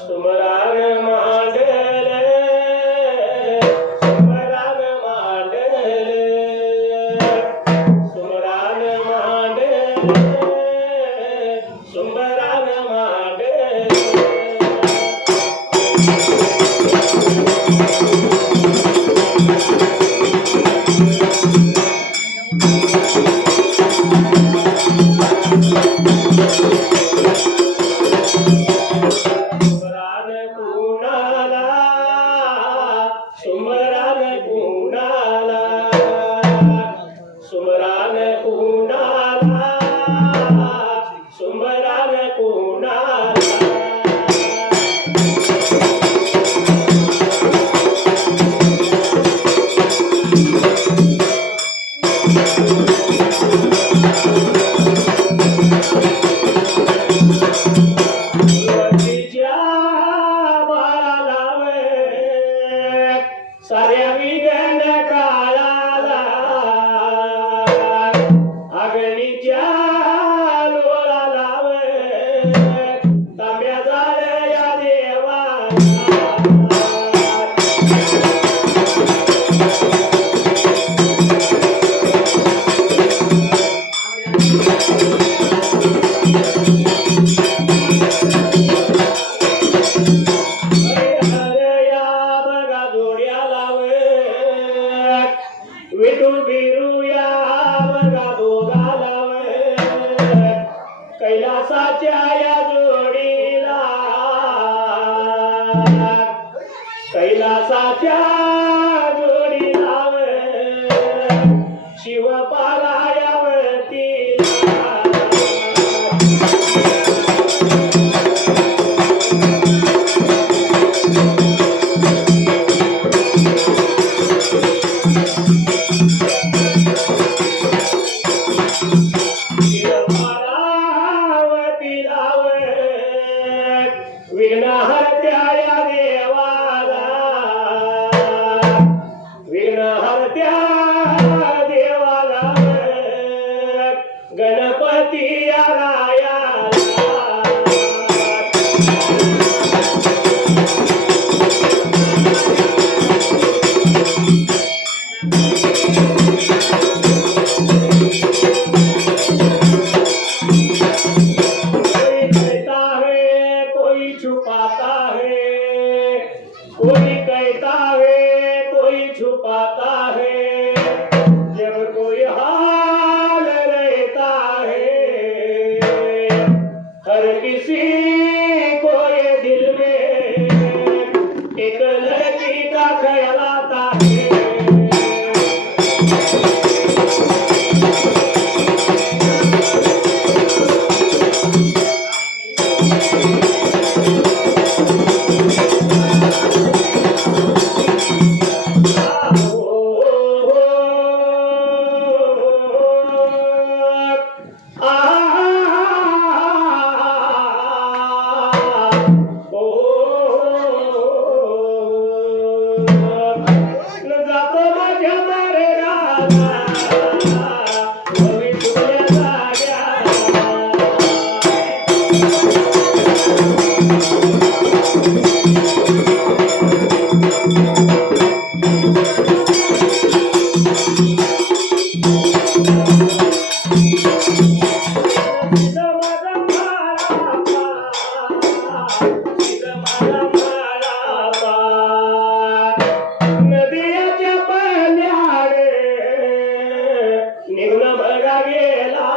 सुमरान मांडले सुमरान मांडले सुमरान मांडले सुमरान मांडले सुमरान कुणाला सुमरान कुणाला सुमरान कुणाला साऱ्या विघ्न काळाला आगणीच्या लोळा लावे तांब्या झाल्या देवाला विठू बिरूया बघा दोघाला कैलासाच्या या जोडीला कैलासाच्या जोडीला शिवपालायावरती विघ्नहर्त्या या देवाला विघ्नहर्त्या देवाला गणपती या रायाला छुपाता है कोई कहता है कोई छुपाता है जब कोई हाल रहता है हर किसी को ये दिल में एक लड़की का ख्याल आता है नदियाच्या पाण्याने निघून बघा गेला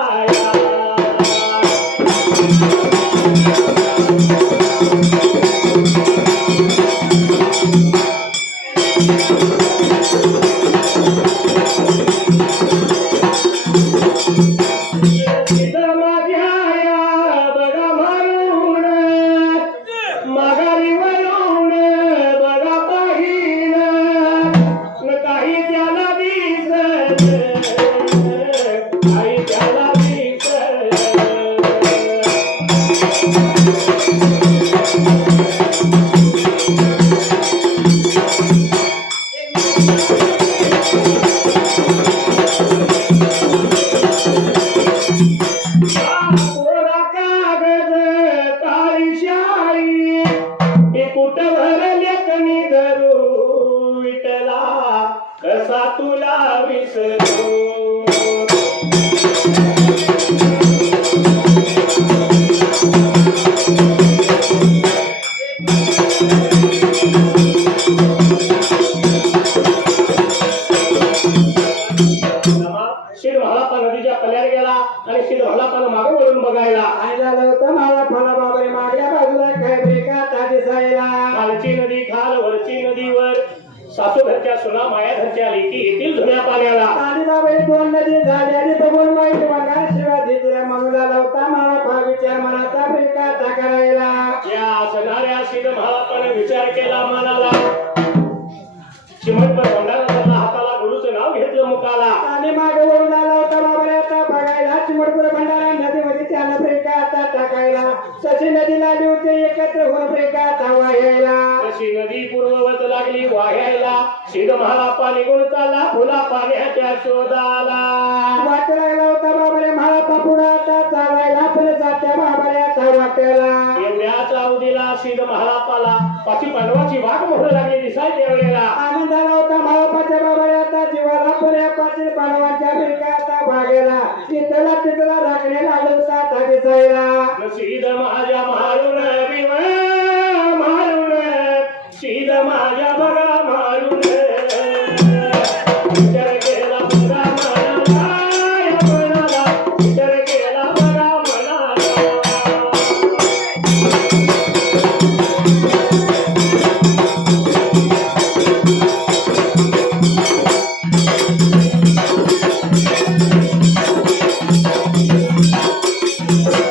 विसरू शिर भालापा नदीच्या कल्याण गेला आणि शिर भालापानं मागे वळून बघायला आणि झालं होतं मला फला बाबाने मागल्या बाजूला काय ब्रेका दिसायला खालची नदी खाल वरची नदीवर सासू घरच्या सुना माया घरच्या लेकी येतील जुन्या पाण्याला आणि बाबाई दोन नदी झाली आणि बघून वाईट बघा शिवाय तिसऱ्या म्हणूला लावता मला फार विचार मनाचा ब्रेका करायला या असणाऱ्या शिर भालापानं विचार केला मनाला चिमटभर भंडारा झाला हाताला गुरुचं नाव घेतलं मुखाला आणि मागे वळून आला होता बाबाने आता बघायला चिमटपूर भंडारा नदीमध्ये त्याला ब्रेका आता टाकायला तशी नदीला आली होती एकत्र होऊन ब्रेका आता वाहायला तशी नदी पूर्ववत लागली वाह्यायला शिर महालापा निघून चालला फुला पाण्याच्या शोधाला वाट लागला होता बाबाने म्हाळा पुढे आता चालायला पण जात्या बाबाने आता वाटेला एवढ्याच अवधीला शिर महालापाला पाची पांडवाची वाट मोहर लागली दिसाय त्यावेळेला आनंद झाला होता म्हाळापाच्या बाबाने आता जीवाला पुण्या पाटील पांडवांच्या ब्रेका आता भागेला तिथला राखण्याला आलं होता आता दिसायला शीद माझ्या मारून बिव मारून शीद माझ्या बघा मारून विचार केला बघा मनाला विचार केला बघा मनाला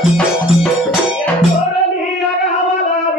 या थोरली गावाला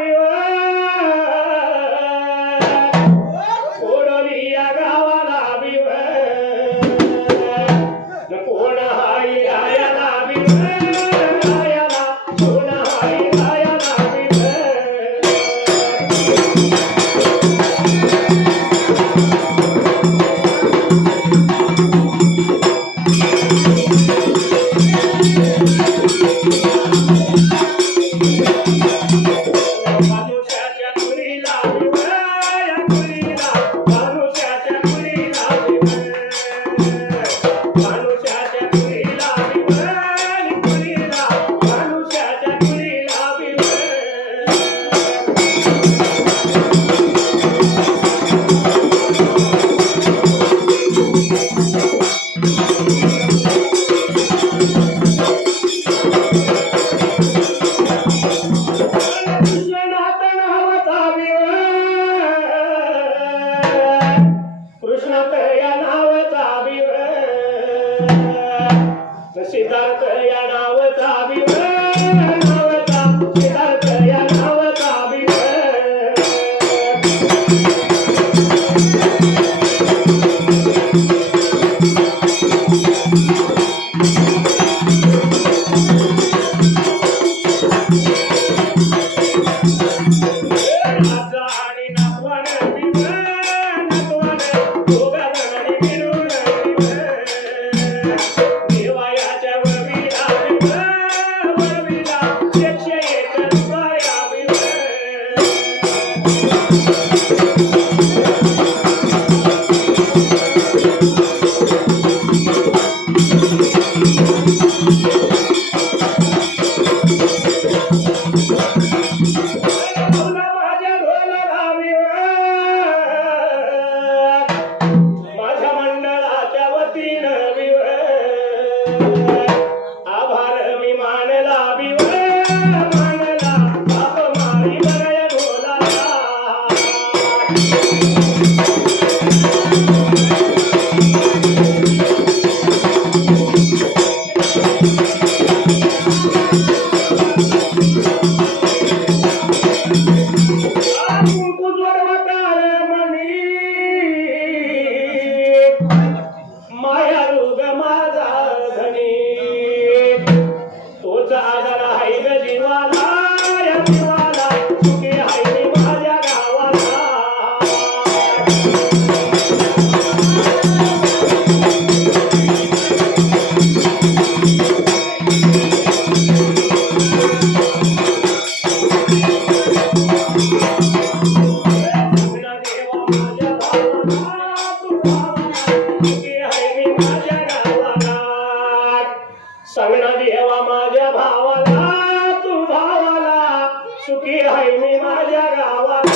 आहे मी माझ्या गावाला.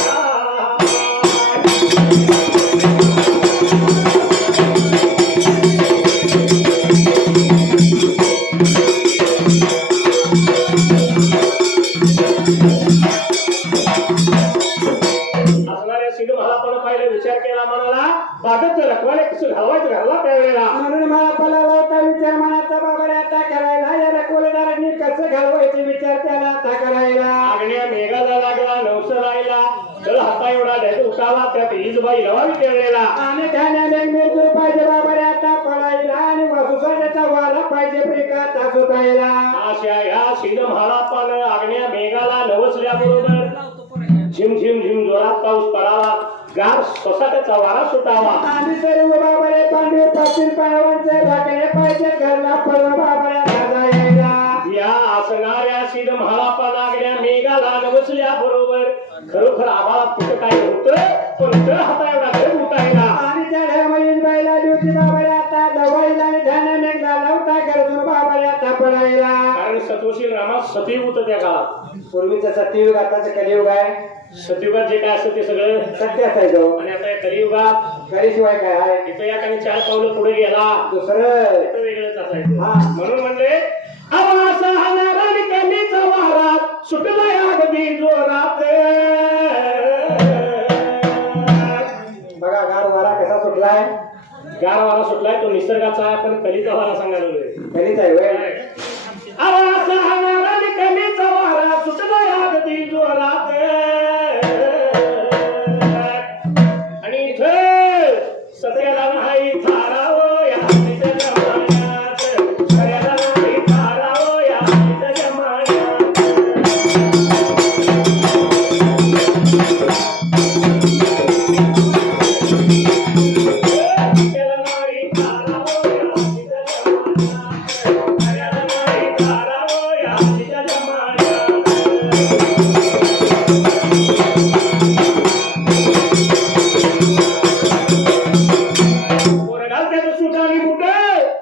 असणाऱ्या सिंध महारापानं पाहिलं, विचार केला मनाला, बागत रखवाले कसं घालवायचं घालवा त्यावेळेला. म्हणून महापाला लावता विचार मनाचा बाबा आता करायला, या रखवलेदारांनी कसं घालवायचे विचार त्याला आता करायला. आग्न्या मेघाला लागला, नवस राहिला, जळ हाता एवढा ढेक उठावा, त्यात हिजबाई लवावी त्यावेळेला. आणि ठाण्याने मेजूर पाहिजे बाबा आता पडायला, आणि वासुसाण्याचा वारा पाहिजे प्रिका तासू पाहिला. अशा ह्या सिंध महारापानं आग्न्या मेघाला नवसल्याबरोबर झिम झिम झिम जोरात पाऊस पडावा, गार सोसाट्याचा वारा सुटावा. आणि सर्व बाबारे पांडू पाटील पाळवांचे भाकरे पाहिजे घरला परवा बाबाऱ्या दादा यायला. या असणाऱ्या सिंध महारापा लागल्या मेघाला नवसल्या बरोबर खरोखर आम्हाला कुठं काय होतं, पण जळ हाता एवढा ढेक उठायला. आणि त्या ढळमळीत बाईला दिवशी बाबारे आता दवाईला, आणि ठाण्या मेघला लावता गरजून बाबारे आता पडायला. कारण सत्वशील रामात सतयुग होतं त्या काळात. पूर्वीचं सत्ययुग आताचं कलियुग आहे. सतयुगात जे काय असतं ते सगळं सत्य असायचं. आणि आता या कलियुगात कलीशिवाय काय आहे इथं या काही 4 पावलं पुढे गेला दुसरं. इथं वेगळंच असायचं. हा. म्हणून म्हणले आवासा हाणारा कलीचा वारात सुटला अगदी जोरात. बघा गार वारा कसा सुटलाय. गार वारा सुटलाय तो निसर्गाचा आहे, पण कलीचा वारा सांगायला लागलोय. कलीच आहे वय. आवासा हाणारा कलीचा वारा सुटला अगदी जोरात. आणि इथं सत्याला नाही थारावं या हत्तीच्या जमान्यात. सत्याला नाही थारावं या हत्तीच्या जमान्यात. सत्याला नाही थारावं या हत्तीच्या जमान्यात. सत्याला नाही थारावं या हत्तीच्या जमान्यात. वर घालत्याचं सूट आणि बुट,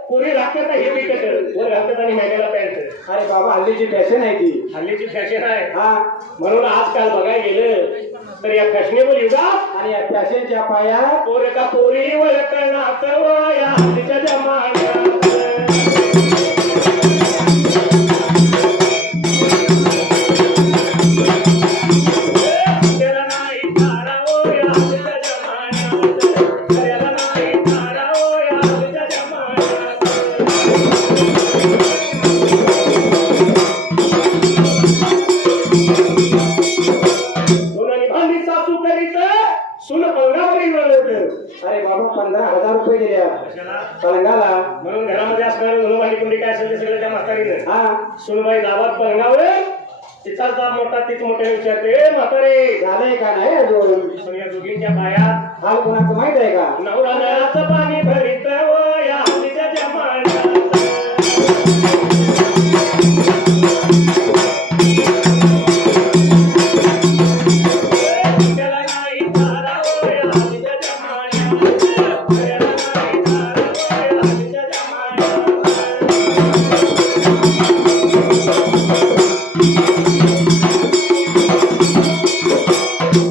पुरी राख्याचा हेवी कटर, वर घालत्यात आणि मेघाला पॅन्ट. अरे बाबा हल्लीची फॅशन आहे ती. हल्लीची फॅशन आहे. हा. म्हणून आजकाल बघायला गेलं तर या फॅशनेबल युगात आणि या फॅशनच्या पायात पोर का पोरीवर करणात या हल्लीच्या जमान्यात. त्याला नाही थारावं या हल्लीच्या जमान्यात. त्याला नाही थारावं या हल्लीच्या जमान्यात. सोनाली भांडी सासू करीत सुन पलंगावरी वळवत. अरे बाबा 15,000 रुपये दिल्या कशाला? पलंगाला. म्हणून घरामध्ये असणारं धुणं भांडी कुंडी काय असेल ते सगळं त्या म्हातारीनं. हा. सुनबाई दाबात पलंगावर तिचा दाब मोठा तीच मोठ्या विचारते, "ए म्हातारे, झालंय का नाही अजून. पण या दोघींच्या पायात हाल कोणाचं माहित आहे का. नवरा नळाचं पाणी भरीत या हल्लीच्या जमान्यात. त्याला नाही थारावं या हल्लीच्या जमान्यात. त्याला नाही थारावं या हल्लीच्या जमान्यात.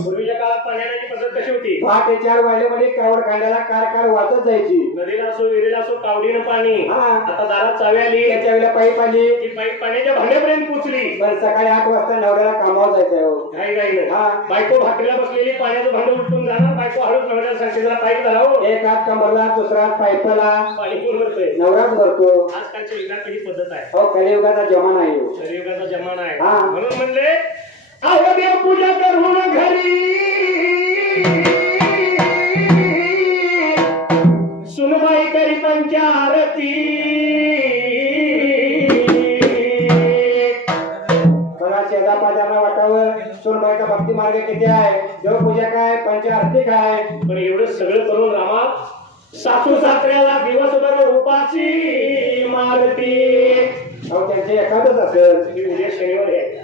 पूर्वीच्या काळात पाण्याची पद्धत कशी होती? पहाटे 4 वाजल्यामध्ये कावड खांद्याला कार वाचत जायची. नदीला असो विहिरीला असो कावडीनं पाणी. हा. आता दारात चावी आली, त्याच्या वेळेला पाईप आली. ती पाईप पाण्याच्या भांड्यापर्यंत पोचली. पण सकाळी 8 वाजता नवऱ्याला कामावर जायचं आहे हो. घाई घाईनं. हा. बायको भाकरीला बसलेली, पाण्याचं भांड उलटून जाणार. बायको हळूच नवऱ्याला सांगते, जरा पाईप धरावं. एक हात कमरला, दुसरा हात पाईपला. पाणी पूर्ण भरतंय. नवराच भरतो. आजकालच्या युगात ही पद्धत आहे. हो कलियुगाचा जमाना आहे हो. कलियुगाचा जमाना आहे. हा. म्हणून म्हणले अहो देव पूजा करून घरी सुनबाई करी पंचारती. बघा शेजापाजांना वाटावं सुनबाईचा भक्ती मार्ग किती आहे. देवपूजा काय, पंचारती काय. पण एवढं सगळं करून रामा सासू सासऱ्याला दिवसभर उपाशी मारती. अहो त्यांचे एखादच असेल. ही उद्या शनिवार आहे.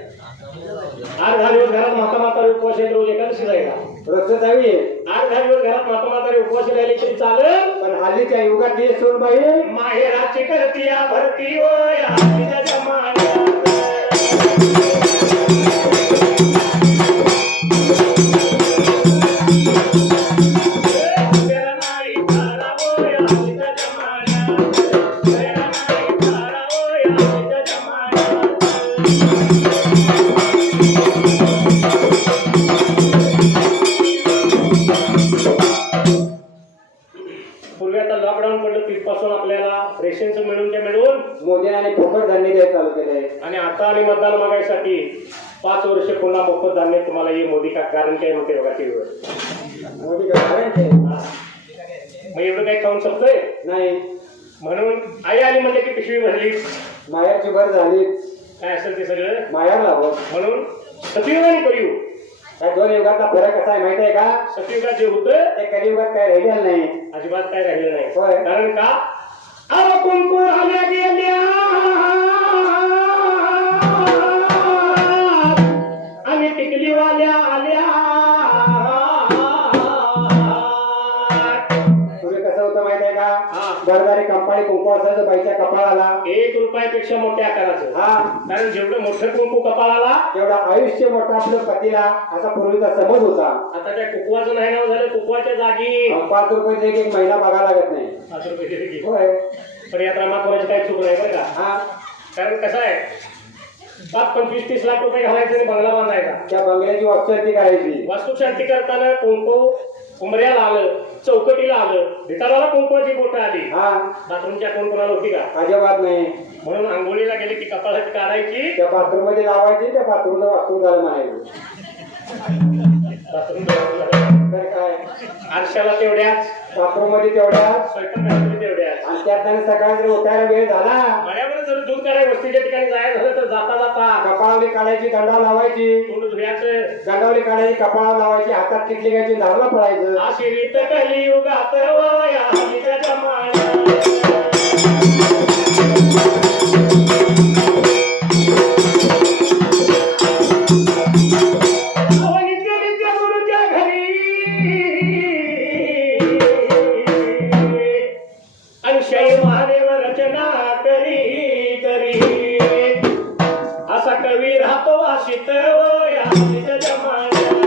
8-10 दिवस घरात माता म्हातारी उपवास आहे, रोज एकादशी जायला. रोजचं जावी. 8-10 दिवस घरात माता म्हातारी उपवास राहिली तरी चालेल. पण हल्लीच्या युगात ती सुनबाई माहेराची करती या भरती होय हल्लीच्या जमान्यात. मतदान मागायसाठी 5 वर्ष पुन्हा मोफत धान्य तुम्हाला ये मोदी का कारण काय म्हणते बघा टीव्हीवर. मोदी का कारण काय? मग एवढं काही खाऊन संपलंय नाही. म्हणून आई आली म्हणजे की पिशवी भरली, मायाची भर झाली. काय असेल ते सगळं मायावर लावत. म्हणून सतयुग आणि कलियुग, त्या दोन युगातला फरक कसा आहे माहिती आहे का? सतयुगात जे होतं त्या कलियुगात काय राहिलेलं नाही. अजिबात काय राहिलं नाही. होय. कारण का अरे कुंकू आल्या गेल्या आणि टिकलीवाल्या आल्या. पुढे कसं होतं माहिती आहे का? हा. घरदारी कंपाळी कुंकू असायचं बाईच्या कपाळाला. 1 रुपयापेक्षा मोठ्या आकाराचं. हा. कारण जेवढं मोठं कुंकू कपाळाला तेवढा आयुष्य मोठा आपल्या पतीला असा पूर्वीचा समज होता. आता त्या कुकवाचं नाही नाव झालं. कुकवाच्या जागी 5 रुपये एक महिना बघायला लागत नाही. 5 रुपये दिले की. होय. पण यात रामाखोराची काही चूक नाही बरं का. हा. कारण कसं आहे 25-30 लाख रुपये घालायचे आणि बंगला बांधायचा. त्या बंगल्याची वास्तुशांती करायची. वास्तुशांती करताना कुंकू उमऱ्याला आलं, चौकटीला आलं, भिताराला कुंकवाची बोटं आली. हा. बाथरूमच्या कोण कोणाला होती का? अजिबात नाही. म्हणून आंघोळीला गेले की कपाळाची काढायची, त्या बाथरूम मध्ये लावायची. त्या बाथरूमचं वास्तू झालं म्हणायचं. बाथरूम तर काय आरशाला तेवढ्याच, बाथरूम मध्ये तेवढ्याच स्वयंपाकघरामध्ये तेवढ्याच. आणि त्यात त्याने सकाळी जर उठायला वेळ झाला मळ्यामध्ये जर दूध काढाय वस्तीच्या ठिकाणी जायचं झालं तर जाता जाता कपाळावली काढायची, दंडावर लावायची. तोंड धुयाचं, दंडावली काढायची, कपाळावर लावायची, हातात किटली घ्यायची, झाडला पडायचं. आशिरीत कलियुगात वया हल्लीच्या जमान्यात. महादेव रचना करी करी असा कवी राहतो वाशित या जमान्यात.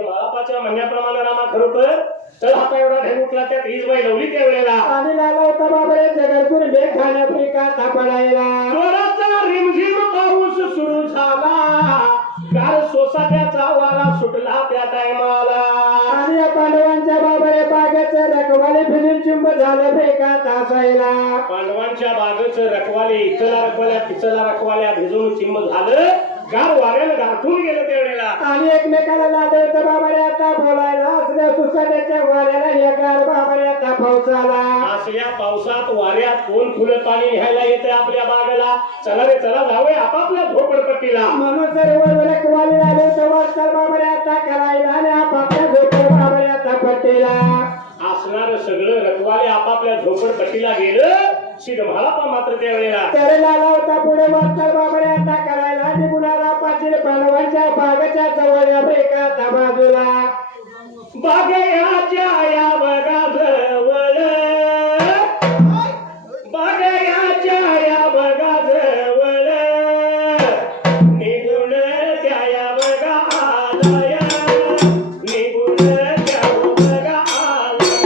महापाच्या म्हणण्याप्रमाणे रामा खरोखर तर हाता एवढा ढेर उठला त्यात हीच बाई लवली त्या वेळेला आणि लाला होता बाबा जगतून बेग खाण्याफ्रिका तापडायला. जोराचा रिमझिम पाऊस सुरू झाला, गार सोसाट्याचा वारा सुटला त्या टायमाला. आणि या पांडवांच्या बाबारे बागेचं रखवाले भिजून चिंब झालं बेका तासायला. पांडवांच्या बागेचं रखवाले इचला रखवाल्या पिचला रखवाल्या भिजून चिंब झालं, गार वाऱ्यानं गाठून गेलं त्यावेळेला. आणि एकमेकाला लादवतं बाबारे आता बोलायला असल्या सुसाट्याच्या वाऱ्याला या गार बाबारे आता पावसाला. असल्या पावसात वाऱ्यात कोण फुलं पाणी न्यायला येते आपल्या बागेला. चला रे चला जाऊया आपापल्या झोपडपट्टीला. म्हणून सर्व रखवाले लादवतं वाटतं बाबारे आता करायला आणि आपापल्या झोपड बाबारे आता पट्टीला. असणार सगळं रखवाले आपापल्या झोपडपट्टीला गेलं. शिगम्हाला मात्र त्यावेळेला त्याला लाला होता पुढे वाटतं बाबारे आता करायला निघुणारा पाटील पांडवांच्या बागेच्या जवळ बेका आता बाजूला. बागयाच्या या बघा जवळ, बागयाच्या या बघा जवळ, निघून त्या या बघा आलाय, निघून त्या बघा आलाय.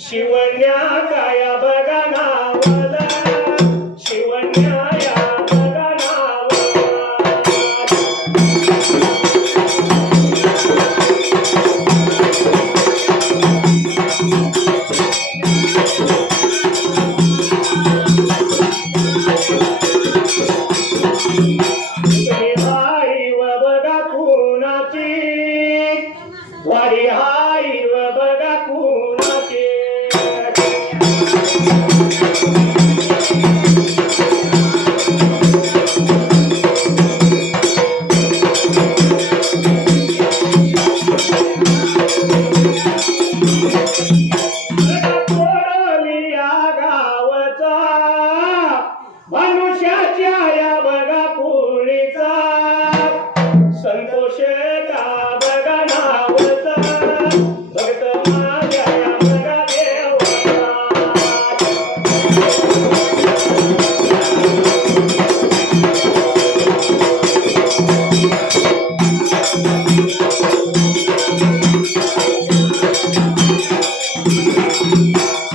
शिवण्या काया बघा नावला, शिवण्या या बघा नावला. हाई व बघा कुणाची, वाडी हाई व बघा कुणाची.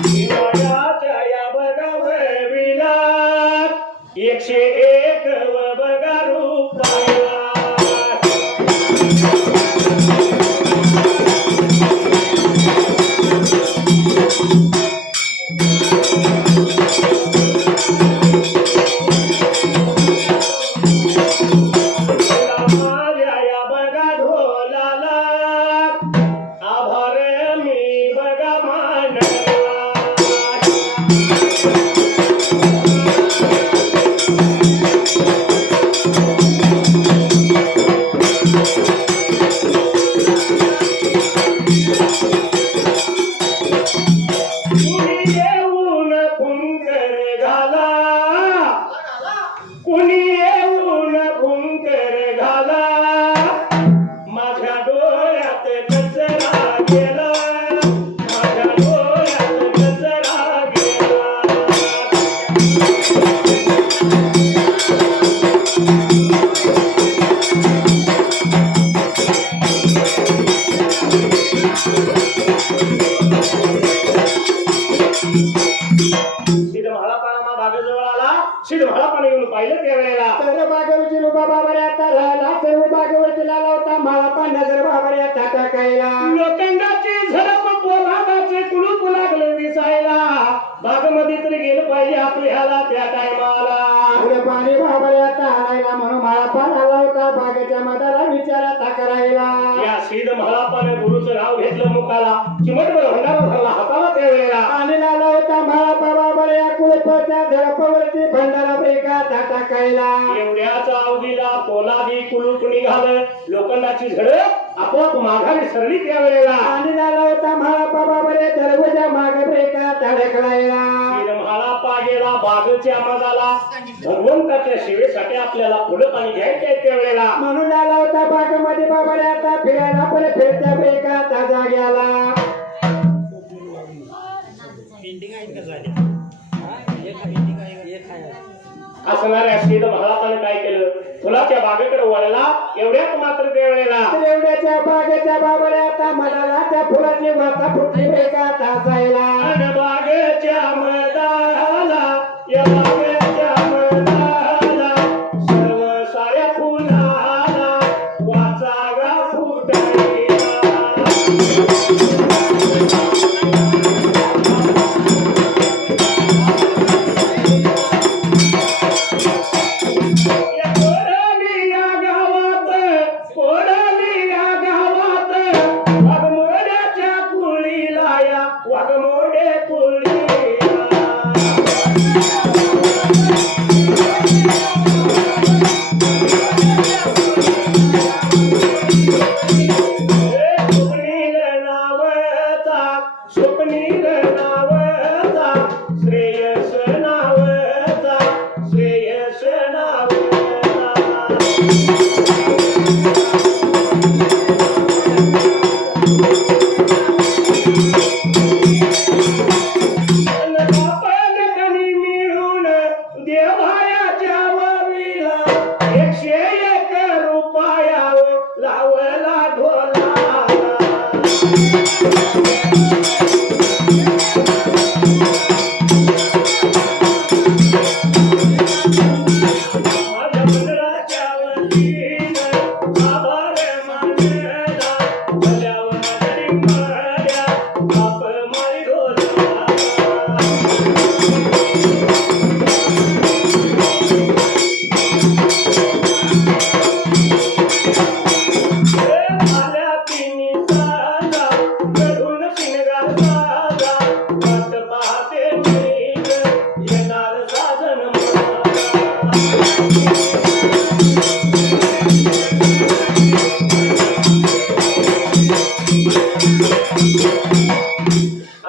हिवाळ्याच्या या बघावविला 101 व बघा रुपायला. माझ्या या बघा ढोलाला आभार मी बघा मानला. कुणी येऊन फुंकर घाला, कुणी येऊन फुंकर घाला, माझ्या डोळ्यात कचरा गेला, माझ्या डोळ्यात कचरा गेला. सिद्ध म्हाळापाना बागेजवळ आला. सिद्ध म्हाळापाना येऊन पाहिलं त्यावेळेला तर बागेवरची उभा बाबऱ्या राहिला सर्व बागेवरती लाला होता माळापा नजर बाबऱ्या टाकायला. लोखंडाची झडप पोलादाचे कुलूप लागलं दिसायला. बागमध्ये तरी गेलं पाहिजे आपल्याला त्या टायमाला. पुढे पाणी बाबऱ्या हारायला म्हणून माळापा आला होता बागेच्या मधाला विचारा करायला. या सिद्ध म्हाळापाने गुरुचं नाव घेतलं मुखाला. चिमटभर भंडारा धरला हाताला त्यावेळेला. आणि लाला होता माळापा बाबऱ्या कुलपाच्या झडपावरती भंडारा ब्रेका टाकायला. एवढ्याच अवधीला पोलादी कुलूप निघालं. लोखंडाची झडप आपोआप माघारी सरली त्यावेळेला. आणि लाला होता माळापा बाबऱ्या दरवाजा मागे ब्रेका टाकायला. सिद्ध म्हाळापा गेला बागेच्या मधाला. भगवंताच्या सेवेसाठी आपल्याला फुलं पाणी घ्यायचे आहे त्यावेळेला. म्हणून आला होता बागेमध्ये बाबऱ्या आता फिरायला पण फिरत्या ब्रेका ताजा गेला. असणाऱ्या सिद्ध म्हाळापाने काय केलं, फुलाच्या बागेकडे वळला. एवढ्यात मात्र त्यावेळेला तर एवढ्याच्या बागेच्या बाबऱ्या आता मनाला त्या फुलाची वाचा फुटली ब्रेका ताजायला. आणि बागेच्या मधाला, या बागेच्या मधाला सर्व साऱ्या फुलाला वाचा गा फुटायला. या कोडलिया गावात, कोडलिया गावात वाघमोड्याच्या कुळीला, या वाघमोडे कुळीला. स्वप्नील नावचा, स्वप्नील नावचा, श्रेयस नावचा, श्रेयस नावचा. आपण कणी मिळून देवाच्या वावीला 101 रुपयावर लावला ढोला. माझ्या मंडळाच्या वतीनं आभार मानला. भल्यावर माझ्या निंबाळ्या बाप मारी ढोला. आल्या तिन्ही साजा, गढून शिंगार साजा, वाट पाहते मी ग, येणार साधन माझा.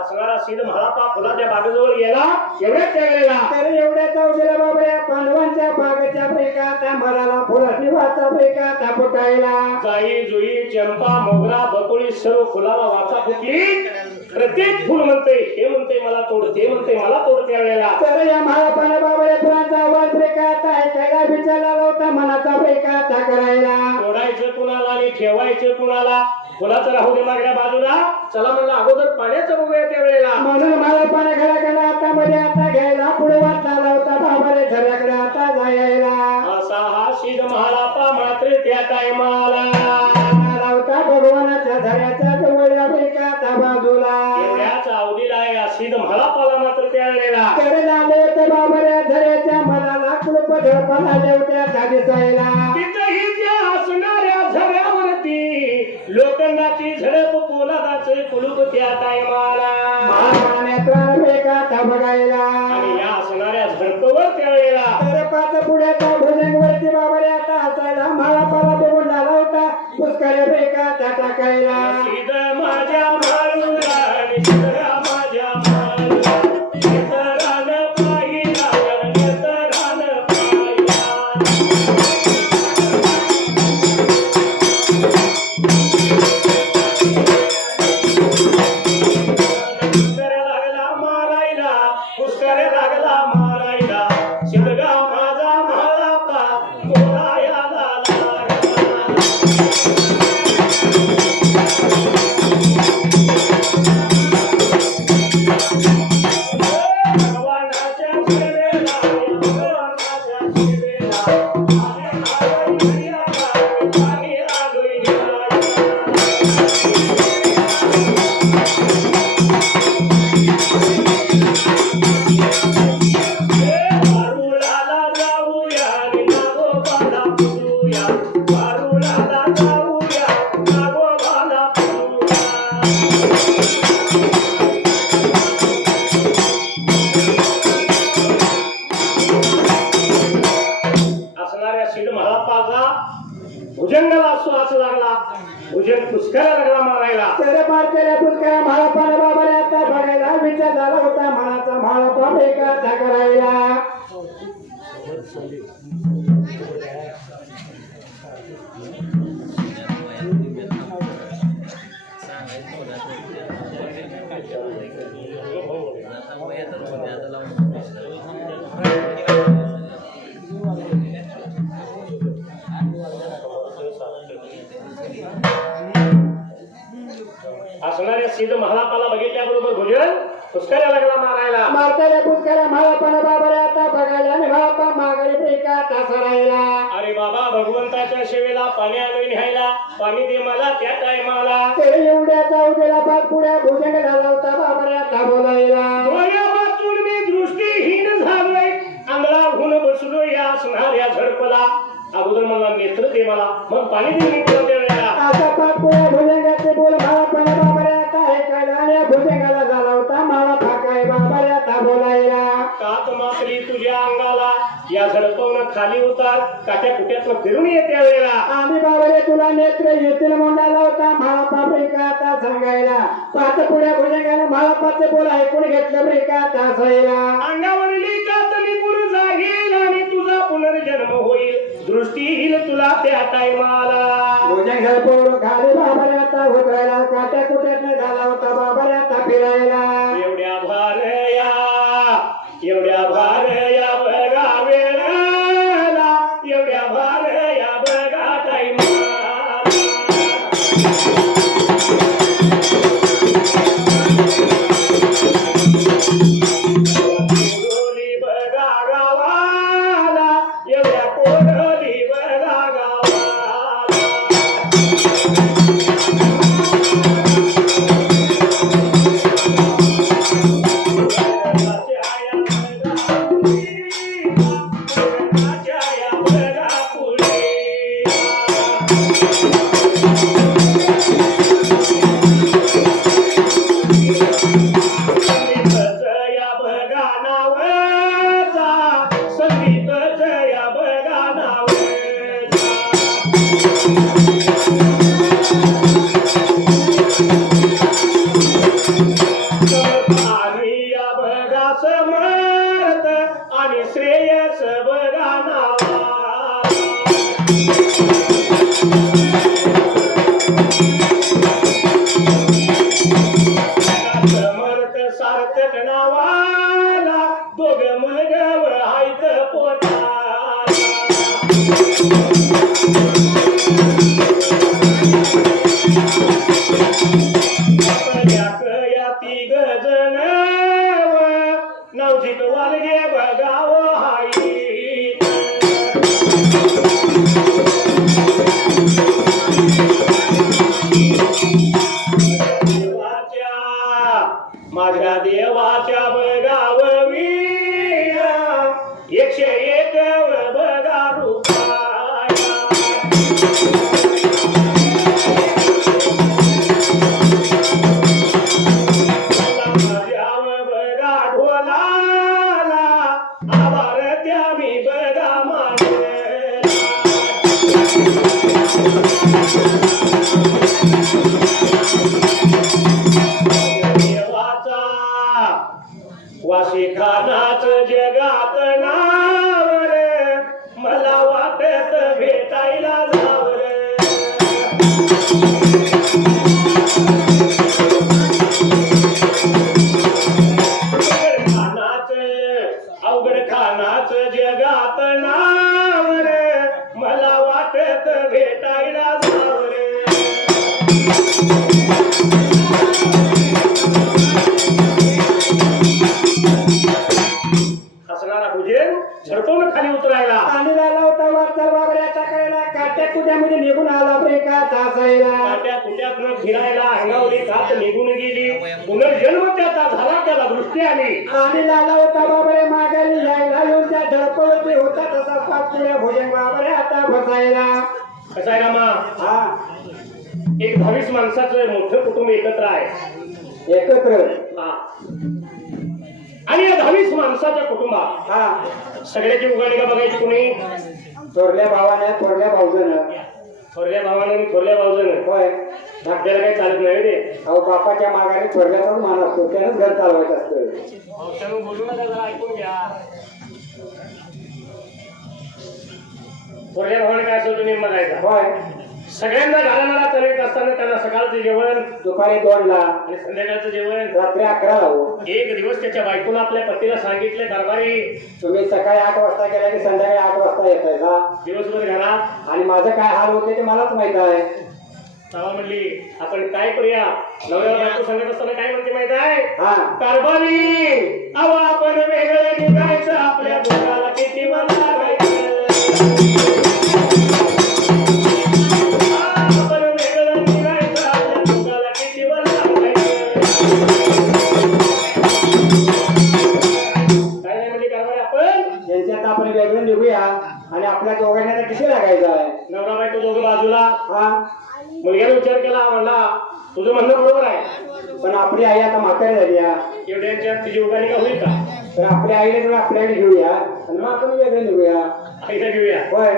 असणारा सिद्ध म्हाळापा फुलाच्या बागेजवळ गेला. एवढ्याच त्यावेळेला तर एवढ्या चौधीला बाबऱ्या पांडवांच्या बागेच्या ब्रेका आता मराला फुलाची वाचा ब्रेका आता फुटायला. जाई जुई चंपा मोगरा बकुळी सर्व फुलाला वाचा फुटली. प्रत्येक फुल म्हणते, हे म्हणते मला तोड, ते म्हणते मला तोड त्यावेळेला. तर फुलाचा प्रेकाता करायला तोडायचं कुणाला आणि ठेवायचं कुणाला फुलाचं राहू दे मागल्या बाजूला चला म्हणलं अगोदर पाण्याचं बघूया त्या वेळेला म्हणून मला पाण्याकडे आता मध्ये आता घ्यायला पुढे वाट झाला होता बाबारे झऱ्याकडे आता जायला असा हा शीद महालापा मात्र त्या टायमाला होता भगवानाच्या झऱ्याच्या जवळ प्रेकाता बाजूला एवढ्याच अवधीला या शीद महालापाला मात्र त्या वेळेला कडे आले होते बाबाऱ्या झऱ्याच्या मनाला कुलप झडपण आले होत्या त्या दिसायला तिथेही त्या असणाऱ्या झऱ्यावरती लोखंडाची झडप पोलादाचे कुलूप त्या टायमाला प्रेकाता बघायला आणि या असणाऱ्या झडपवर त्या वेळेला तर पाच पुढ्याचा भुजंगवरती बाबाऱ्या आता हसायला महापाला बघून झाला होता पुष्कळ प्रेकाता टाकायला शीद माझ्या माळूला आणि शीद माझ्या माळूला नेतरान पाहिला नेतरान पाहिला पुष्कर लागला मारायला शिदगा माझा महालापा बोलायला लागला भगवानाच्या सेवेला भगवानाच्या सेवेला आणि आलोय वारुळाला जाऊया आणि नागोबाला पुरूया वारुळाला जाऊया नागोबाला पुरूया असणाऱ्या शीड महालापाचा भुजंगाला श्वास लागला भुजंग पुष्कराला लागला मारायला तर मारतेल्या पुष्कळ म्हाळापाला बाबाऱ्या आता बघायला विचार झाला होता मनाचा म्हाळापा प्रेकाता करायला असणाऱ्या शीद महालापाला बघितल्याबरोबर भुजंग पुष्कराला लागला मारायला मारतेल्या पुष्कळ म्हाळापाला बाबाऱ्या आता बघायला आणि म्हाळापा माघारी प्रेकाता सरायला अरे बाबा भगवंताच्या सेवेला पाणी आलोय न्यायला पाणी दे मला त्या टायमाला ते एवढ्याचा उद्याला पाच पुढ्या भुजंग झाला होता बाबाऱ्या आता बोलायला डोळ्यापासून मी दृष्टीहीन झालोय आंधळाहून बसलोय या असणाऱ्या झडपला अगोदर मला नेत्र दे मला मग पाणी दे मी तुला त्या वेळेला आता पाच पुढ्या भुजंगाचे बोल म्हाळापाला बाबाऱ्या आता ऐकायला आणि भुजंगाला झाला होता म्हाळापा काय बाबाऱ्या आता बोलायला कात मात्री तुझ्या अंगाला या झडपवून खाली उतार काट्या कुट्यातनं फिरून ये त्या वेळेला आम्ही बाबारे तुला नेत्र येतील मोंडाला होता म्हाळापा प्रेकाता सांगायला पाच पुढ्या भुजंगाला म्हाळापाचे बोल ऐकून घेतलं प्रेकाता असायला अंगावरली कात निघून जाईल आणि तुझा पुनर्जन्म होईल दृष्टी येईल तुला त्या टायमाला भुजंग पोर खाली बाबारे आता उतरायला काट्या कुट्यात झाला होता बाबारे आता फिरायला एवढ्या भार या बघा वेळेला एवढ्या भार या बघा टाईमाला कोडोली बघा गावाला एवढ्या कोडोली बघा गावाला समर्थ आणि श्रेयस बघा नावा समर्थ सार्थक नावाला दोघ मगव आहेत पोटाला या तिघ जण नवजीत वालगे बघाव हाई माझ्या देवाच्या बघाव वीर 101 बघा रुपाया वाशी खानाच जगात नाव रे मला वाटत भेटायला जाव रे अवघड खानाच जगात नाव रे मला वाटत भेटायला जाव रे हसणारा भुजन झडपून खाली उतरायला आणि लाला होता वाचा बाबऱ्याच्या कडेला काट्या कुट्यामध्ये निघून आला ब्रेका तासायला काट्या कुट्यातनं फिरायला अंगावली खात निघून गेली पुनर्जन्म त्याचा झाला त्याला दृष्टी आली आणि लाला होता बाबरे मागायला यायला येऊन त्या झडपवरती होता तसा पाच पुढ्या भोजन बाबरे आता बसायला कसा आहे रामा हा एक 22 माणसाचं मोठं कुटुंब एकत्र आहे एकत्र हा आणि या 22 माणसाच्या कुटुंबात हा सगळ्याची उगाणी का बघायची कोणी थोरल्या भावाने थोरल्या भाऊजन थोरल्या भावानं आणि थोरल्या भाऊजन होय धाकट्याला काही चालत नाही रे अहो बापाच्या मागाने थोरल्याचाच मान असतो त्यानंच घर चालवायचं असतं भाऊच्यानं बोलू नका जरा ऐकून घ्या थोरल्या भावाने काय असं तुम्ही बघायचा होय सगळ्यांना घराला चालत असताना त्यांना सकाळचं जेवण दुपारी 2ला आणि संध्याकाळचं जेवण रात्री 11ला हो एक दिवस त्याच्या बायकोनं आपल्या पतीला सांगितले दरबारी तुम्ही सकाळी 8 वाजता गेला की संध्याकाळी 8 वाजता येताय का दिवसभर घरात आणि माझं काय हाल होते ते मलाच माहित आहे तेव्हा म्हणली आपण काय करूया नवऱ्याला बायको सांगत असताना काय म्हणते माहित आहे हा कारभारी अहो आपण वेगळं निघायचं आपल्या मुलाला किती मला लागायचं आपण वेगळं निघायचं आपल्या मुलाला किती मला लागायचं काय नाही म्हणजे कारभारी आपण यांच्यात आपण वेगळं निघूया आणि आपल्या दोघांना किती लागायचं आहे नवरा बायको दोघं बाजूला हा मुलग्याने विचार केला म्हणला तुझं म्हणणं बरोबर आहे पण आपली आई आता म्हातारी झाली आहे. एवढ्यांच्या तिची उगाणी का होईल का तर आपल्या आईला थोडं आपल्याकडे घेऊया आणि मग आपण वेगळं निघूया आईला घेऊया होय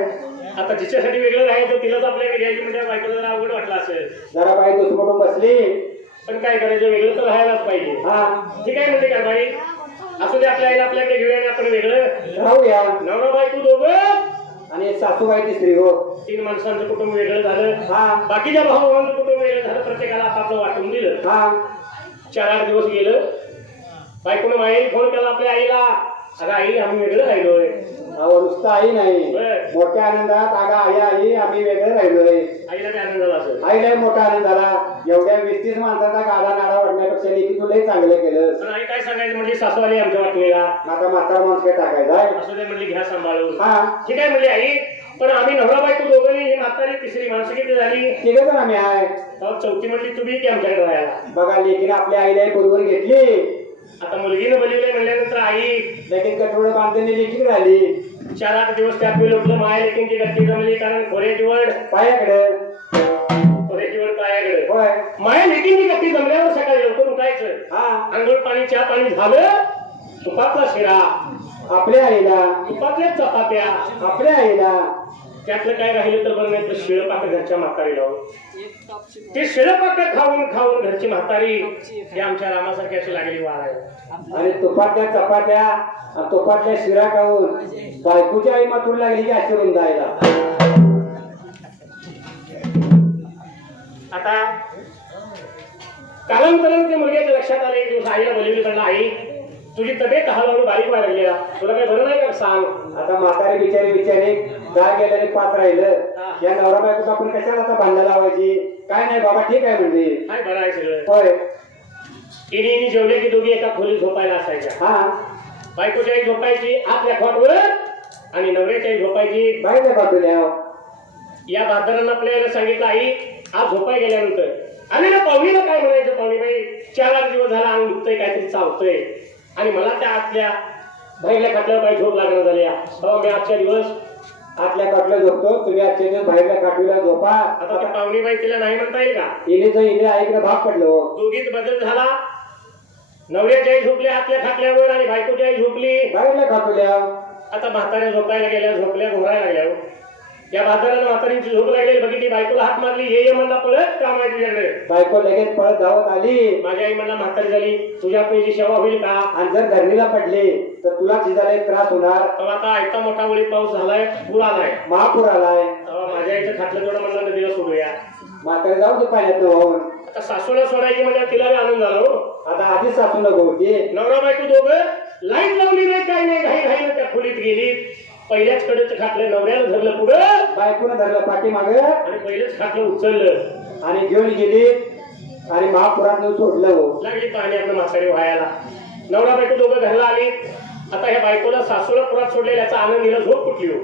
आता जिच्यासाठी वेगळं राहायचं तिलाच आपल्याकडे घ्यायची म्हणजे बायकोला जरा अवघड वाटलं असेल जरा बाई दुसमटून बसली पण काय करायचं वेगळं तर राहायलाच पाहिजे हा ठीक आहे म्हणजे काय बाई असू दे आपल्या आईला आपल्याकडे घेऊया आणि आपण वेगळं राहूया नवरा बायको दोघं आणि सासूबाई तिसरी हो 3 माणसांचं कुटुंब वेगळं झालं हा बाकीच्या भावांचं कुटुंब वेगळं झालं प्रत्येकाला आपापलं वाटून दिलं हा 4-8 दिवस गेलं बायकोने माहेरी फोन केला आपल्या आईला अगं आई आम्ही वेगळं राहिलोय अहो नुसतं आई नाही बर. मोठ्या आनंदात आगा आई आई आम्ही वेगळे राहिलोय आईला काय आनंद झाला असेल आईला मोठा आनंद झाला एवढ्या 20-30 माणसाचा गाडा नाडा वाढण्यापेक्षा लेकी तू लय चांगलं केलं पण आई काय सांगायचं म्हणजे सासू आली आमच्या वाटणीला आता म्हातारा माणूस काय टाकायचा आहे असू दे म्हणली घ्या सांभाळून हा ठीक आहे म्हणली आई पण आम्ही नवरा बायको दोघांनी ही म्हातारी तिसरी माणसं किती झाली तिघ जण आम्ही आहे तेव्हा चौथी म्हणली तुम्ही की आमच्याकडे राहायला बघा लेकीने आपल्या आईला बरोबर घेतली आता मुलगीनं बोलवलंय म्हणल्यानंतर आई लगेच कठोळ बांधणी लेखी झाली 4-8 दिवस त्यात मी लोटलं माया लेकींची गट्टी जमली कारण खोऱ्याची वड पायाकडे पायाकडे होय माया लेकींची गट्टी जमल्यावर सकाळी लवकर उठायचं हा आंघोळ पाणी चहा पाणी झालं तुपातला शिरा आपल्या आईला तुपातल्या चपात्या आपल्या आईला त्यातलं काय राहिलं तर बरं नाही तर शिळं पाक घरच्या म्हातारी लावून ते शिळं पाक खाऊन खाऊन घरची म्हातारी ही आमच्या रामासारखी अशी लागली वाळायला आणि तुपातल्या चपात्या आणि तुपातल्या शिरा खाऊन बायकोची आई मातूर लागली की अशी रुंदायला आता कालांतराने ते मुलग्याच्या लक्षात आले एक दिवस आईला बोलवली म्हणलं आई तुझी तब्येत हळूहळू बारीक व्हायला लागली ना. तुला काही बरं नाही का सांग. आता म्हातारे बिचारे 10 गेल्याने 5 राहिलं. या नवरा बायकोच आपण कशाला आता भांडण लावायची. काय नाही बाबा ठीक आहे म्हणजे. काय बरं आहे सगळं. होय इनी जेवले की दोघी एका खोलीत झोपायला असायच्या. हा बायकोच्याही झोपायची आपल्या खोटवर आणि नवऱ्याच्याही झोपायची बाहेर बाजूला. या बाजारांना आपल्याला सांगितलं आई आज झोपाय गेल्यानंतर आणि ना पाहुणीला काय म्हणायचं. पाहुणी बाई 4-8 दिवस झाला अंग दुखतंय काहीतरी चावतंय आणि मला त्या आतल्या बाहेरल्या खाटल्यावर काही झोप लागणार झाल्या. मी आजच्या दिवस आतल्या काठला झोपतो. तुम्ही आजच्या दिवस बाहेरल्या काठीला झोपा. आता ती पाहुणी बाई तिला नाही म्हणता येईल का. इने ऐकलं भाग पडलो. दोघीत बदल झाला. नवऱ्याच्याही झोपल्या आतल्या खाटल्यावर आणि बायकोच्याही झोपली बाहेरल्या काठीला. आता म्हाताऱ्या झोपायला गेल्या झोपल्या घोरायला लागल्या. या बाजाराला म्हातारींची झोप लागलेली बघितली. बायकोला हात मारली ये म्हणला पळत काम आहे तुझ्याकडे. बायको लगेच पळत धावत आली. माझी आई म्हणला म्हातारी झाली तुझ्या आपली सेवा होईल का. आणि जर धरणीला पडले तर तुला शिजायला एक त्रास होणार. तेव्हा आता आयता मोठा वळी पाऊस झालाय पूर आलाय महापूर आलाय. तेव्हा माझ्या आईचं खाटलं थोडं म्हणलं नदीला सोडूया. म्हातारे जाऊ दे पाण्यात वाहून. आता सासूला सोडायची म्हणजे तिला बी आनंद झाला हो. आता आधीच सासू नको होती. नवरा बायको दोघं लाईट लावली नाही काय नाही घाई घाईनं त्या खोलीत गेली. पहिल्याच कडेच खाटलं नवऱ्याला धरलं पुढं बायकोनं धरलं पाठीमाग आणि पहिलेच खाटलं उचललं आणि घेऊन गेली आणि महापुरात सोडलं. हो लागली पाण्यातनं म्हातारी व्हायला. नवरा बायको दोघं घरला आली. आता ह्या बायकोला सासूला पुरात सोडलेल्याचा आनंद हिला झोप कुठली हो.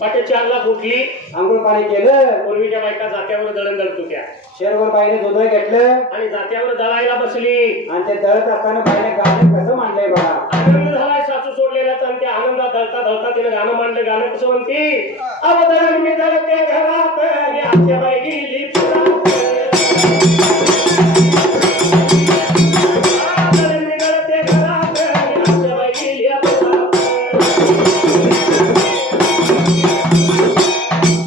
पाटे 4ला उठली आंघोळ पाणी केलं. पूर्वीच्या बायका जात्यावर दळण दळत होत्या. शेरवर बाईने जोदळ घेतलं आणि जात्यावर दळायला बसली. आणि ते दळत असताना बाईने गाणं कसं मांडलंय बघा. आनंद झालाय सासू सोडलेल्याचा आणि त्या आनंदात दळता दळता तिने गाणं मांडलं. गाणं कसं म्हणते अवदळण मी दळते घरात आणि आमच्या बाई गेली पुरात. अवदळण मी दळते घरात आणि आमच्या बाई गेली पुरात.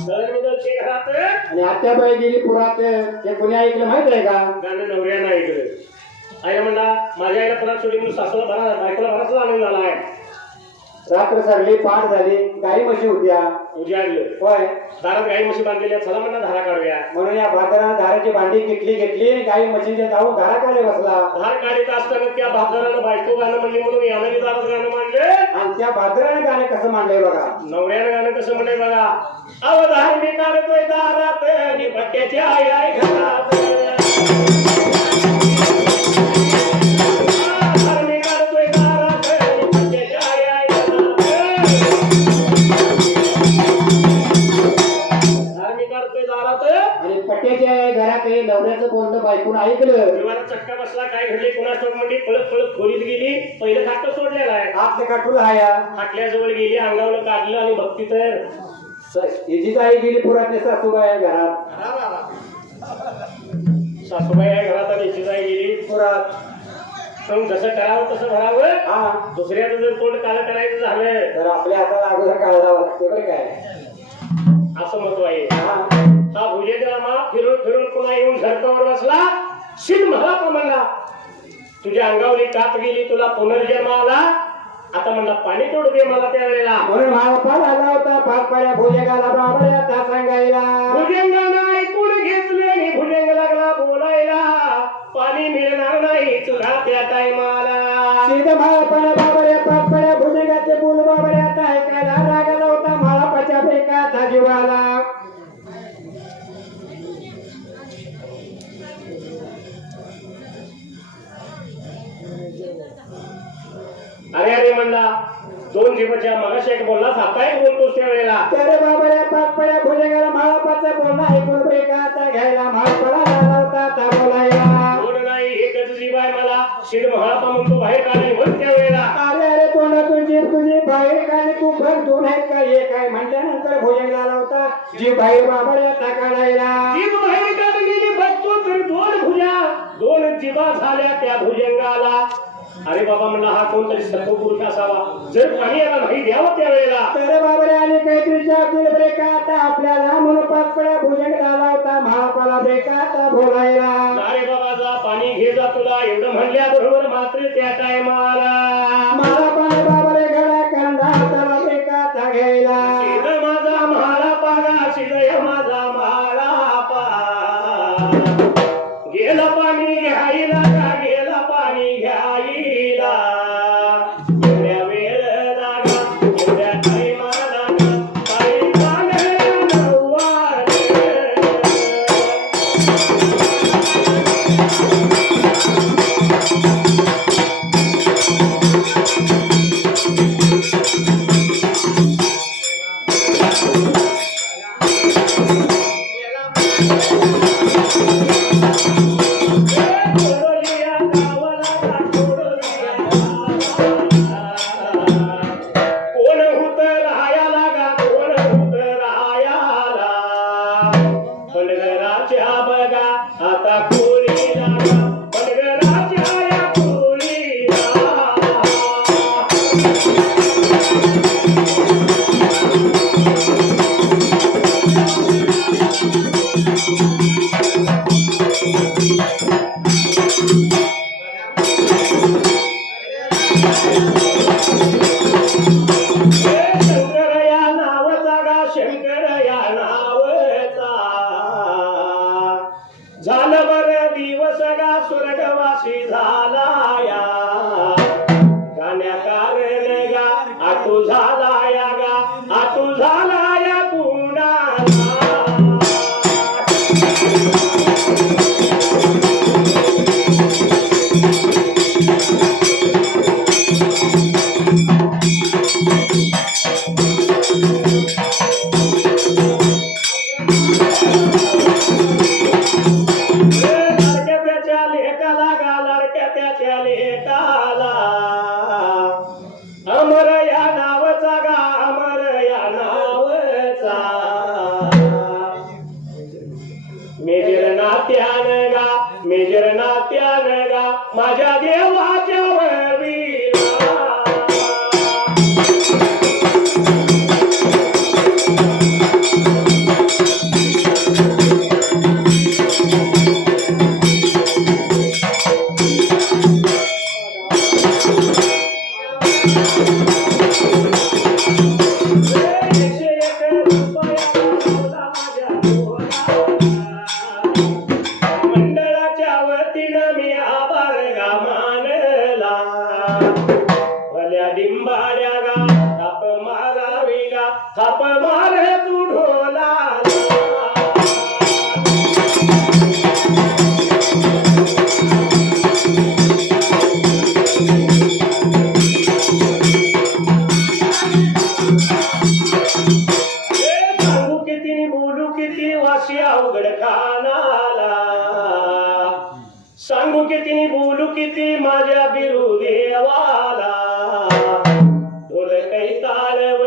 दळण मी दळते घरात आणि आत्याबाई गेली पुरात. हे कोणी ऐकलं माहित आहे का. गाणं नवऱ्यानं ऐकलं. आईला म्हणला माझ्या आईला परत सोडली म्हणून सासूला बरा बायकोला बराच आनंद झाला आहे. रात्र सरली पाठ झाली. गाई म्हशी होत्या. उजाडलं. होय दारात गाई म्हशी बांधलेल्या चला म्हणला धारा काढूया. म्हणून या बाजारात धाराची भांडी घेतली आणि गाई म्हशीच्या जाऊन धारा काढे बसला. धार काढीत असताना त्या बाजारानं बायको गाणं म्हणली म्हणून यानं दारात गाणं म्हणले. आणि त्या बाजाराने गाणं कसं मांडलंय बघा. नवऱ्यानं गाणं कसं म्हणलंय बघा. अवधार मी काढतोय दारात आणि भट्ट्याची आई आई घरात. अवधार मी काढतोय दारात आणि भट्ट्याची आई आई घरात. अवधार मी काढतोय दारात आणि पट्ट्याच्या घरात हे नवऱ्याचं बोलणं बायकून ऐकलं. जीवाला चटका बसला. काय घडले कोणा स्टॉक मध्ये पळत पळत खोलीत गेली. पहिलं खाटं सोडलेलं आहे. आपल्या काठूला हाया खाटल्याजवळ गेली अंगावर काढलं आणि बघती तर हिचीच आई गेली पुरात. सासूबाई घरात. सासूबाई आहे घरात आणि हिची आई गेली पुरात. मग जसं करावं तसं भरावं. हा दुसऱ्याचं जर तोंड काळं करायचं झालं तर आपल्या हाताला अगोदर काढावं लागतं बरं काय. असं महत्व आहे. हा हा भुजंगरामा फिरून फिरून पुन्हा येऊन झडकावर बसला. शिन मला पण म्हणला तुझ्या अंगावली कात गेली तुला पुनर्जन्म आला. आता म्हणला पाणी तोडू दे मला त्यावेळेला. म्हणून महापाल आला होता. पाच पाड्या भुजंगाला बाबड्या आता सांगायला. भुजंगानं ऐकून घेतले आणि भुजंग लागला बोलायला. पाणी मिळणार नाही तुला त्या टायमाला. सीध महापाल बाबड्या पाच पाड्या भुजंगाचे बोल बाबड्या आता ऐकायला लागला होता. महापाच्या बेकाचा जीवाला. अरे अरे म्हणला 2 जीवाच्या मगाशी एक बोलला आता एक बोलतोस त्यावेळेला. त्यारे बाबड्या पाच पाड्या भुजंगाला महापाचा बोलणं ऐकून बेकाचा घ्यायला. महापाला झाला होता आता बोलायला. कोण नाही एकच जीव आहे मला. शिर महापा म्हणतो बाहेर काढले बोल त्यावेळेला. अरे अरे तोंडातून जीभ तुझी बाहेर काढली. तू भर दोन आहेत का एक आहे म्हटल्यानंतर भुजंग आला होता. जीभ बाहेर बाबड्या आता काढायला. जीभ बाहेर काढलेली बघतो तर 2 भुजा 2 जीवा झाल्या त्या भुजंगाला. अरे बाबा म्हणला हा कोणतरी सत्पुरुष असावा. जर पाणी याला नाही द्यावं त्यावेळेला. तर बाबरे आले काहीतरी जातील ब्रेका आता आपल्याला. म्हणून पाच पड्या भुजंग झाला होता. महापाला ब्रेका आता बोलायला. अरे बाबा जा पाणी घे जा तुला एवढं म्हणल्याबरोबर मात्र त्या टायमाला महापाला बाबरे घडा कांदा हाताला ब्रेका आता घ्यायला. शिद माझा म्हाला पागा शिदय माझा म्हाला पा. गेला पाणी घ्यायला का गेला पाणी घ्यायला. शंकर या नावाचा गा शंकर या नावाचा झालं बरं दिवस गा स्वर्गवासी झाला या गाण्या कारण गा आतू झाला या गा आतू झाला या कुणाला लाडक्या त्याच्या लेकाला गा लाडक्या त्याच्या लेकाला अमर या नावाचा गा अमर या नावाचा मेजर नात्यान गा मेजर नात्यान गा माझ्या देवाच्या वळवीला मंडळाच्या वतीनं मी आभार गा मानला भल्या डिंबाड्या गा थाप मारावी गा थाप मार तू ढोला सांगू किती बोलू किती वाशी अवघड खानाला सांगू किती बोलू किती माझ्या बिरू देवाला ढोल काही ताळव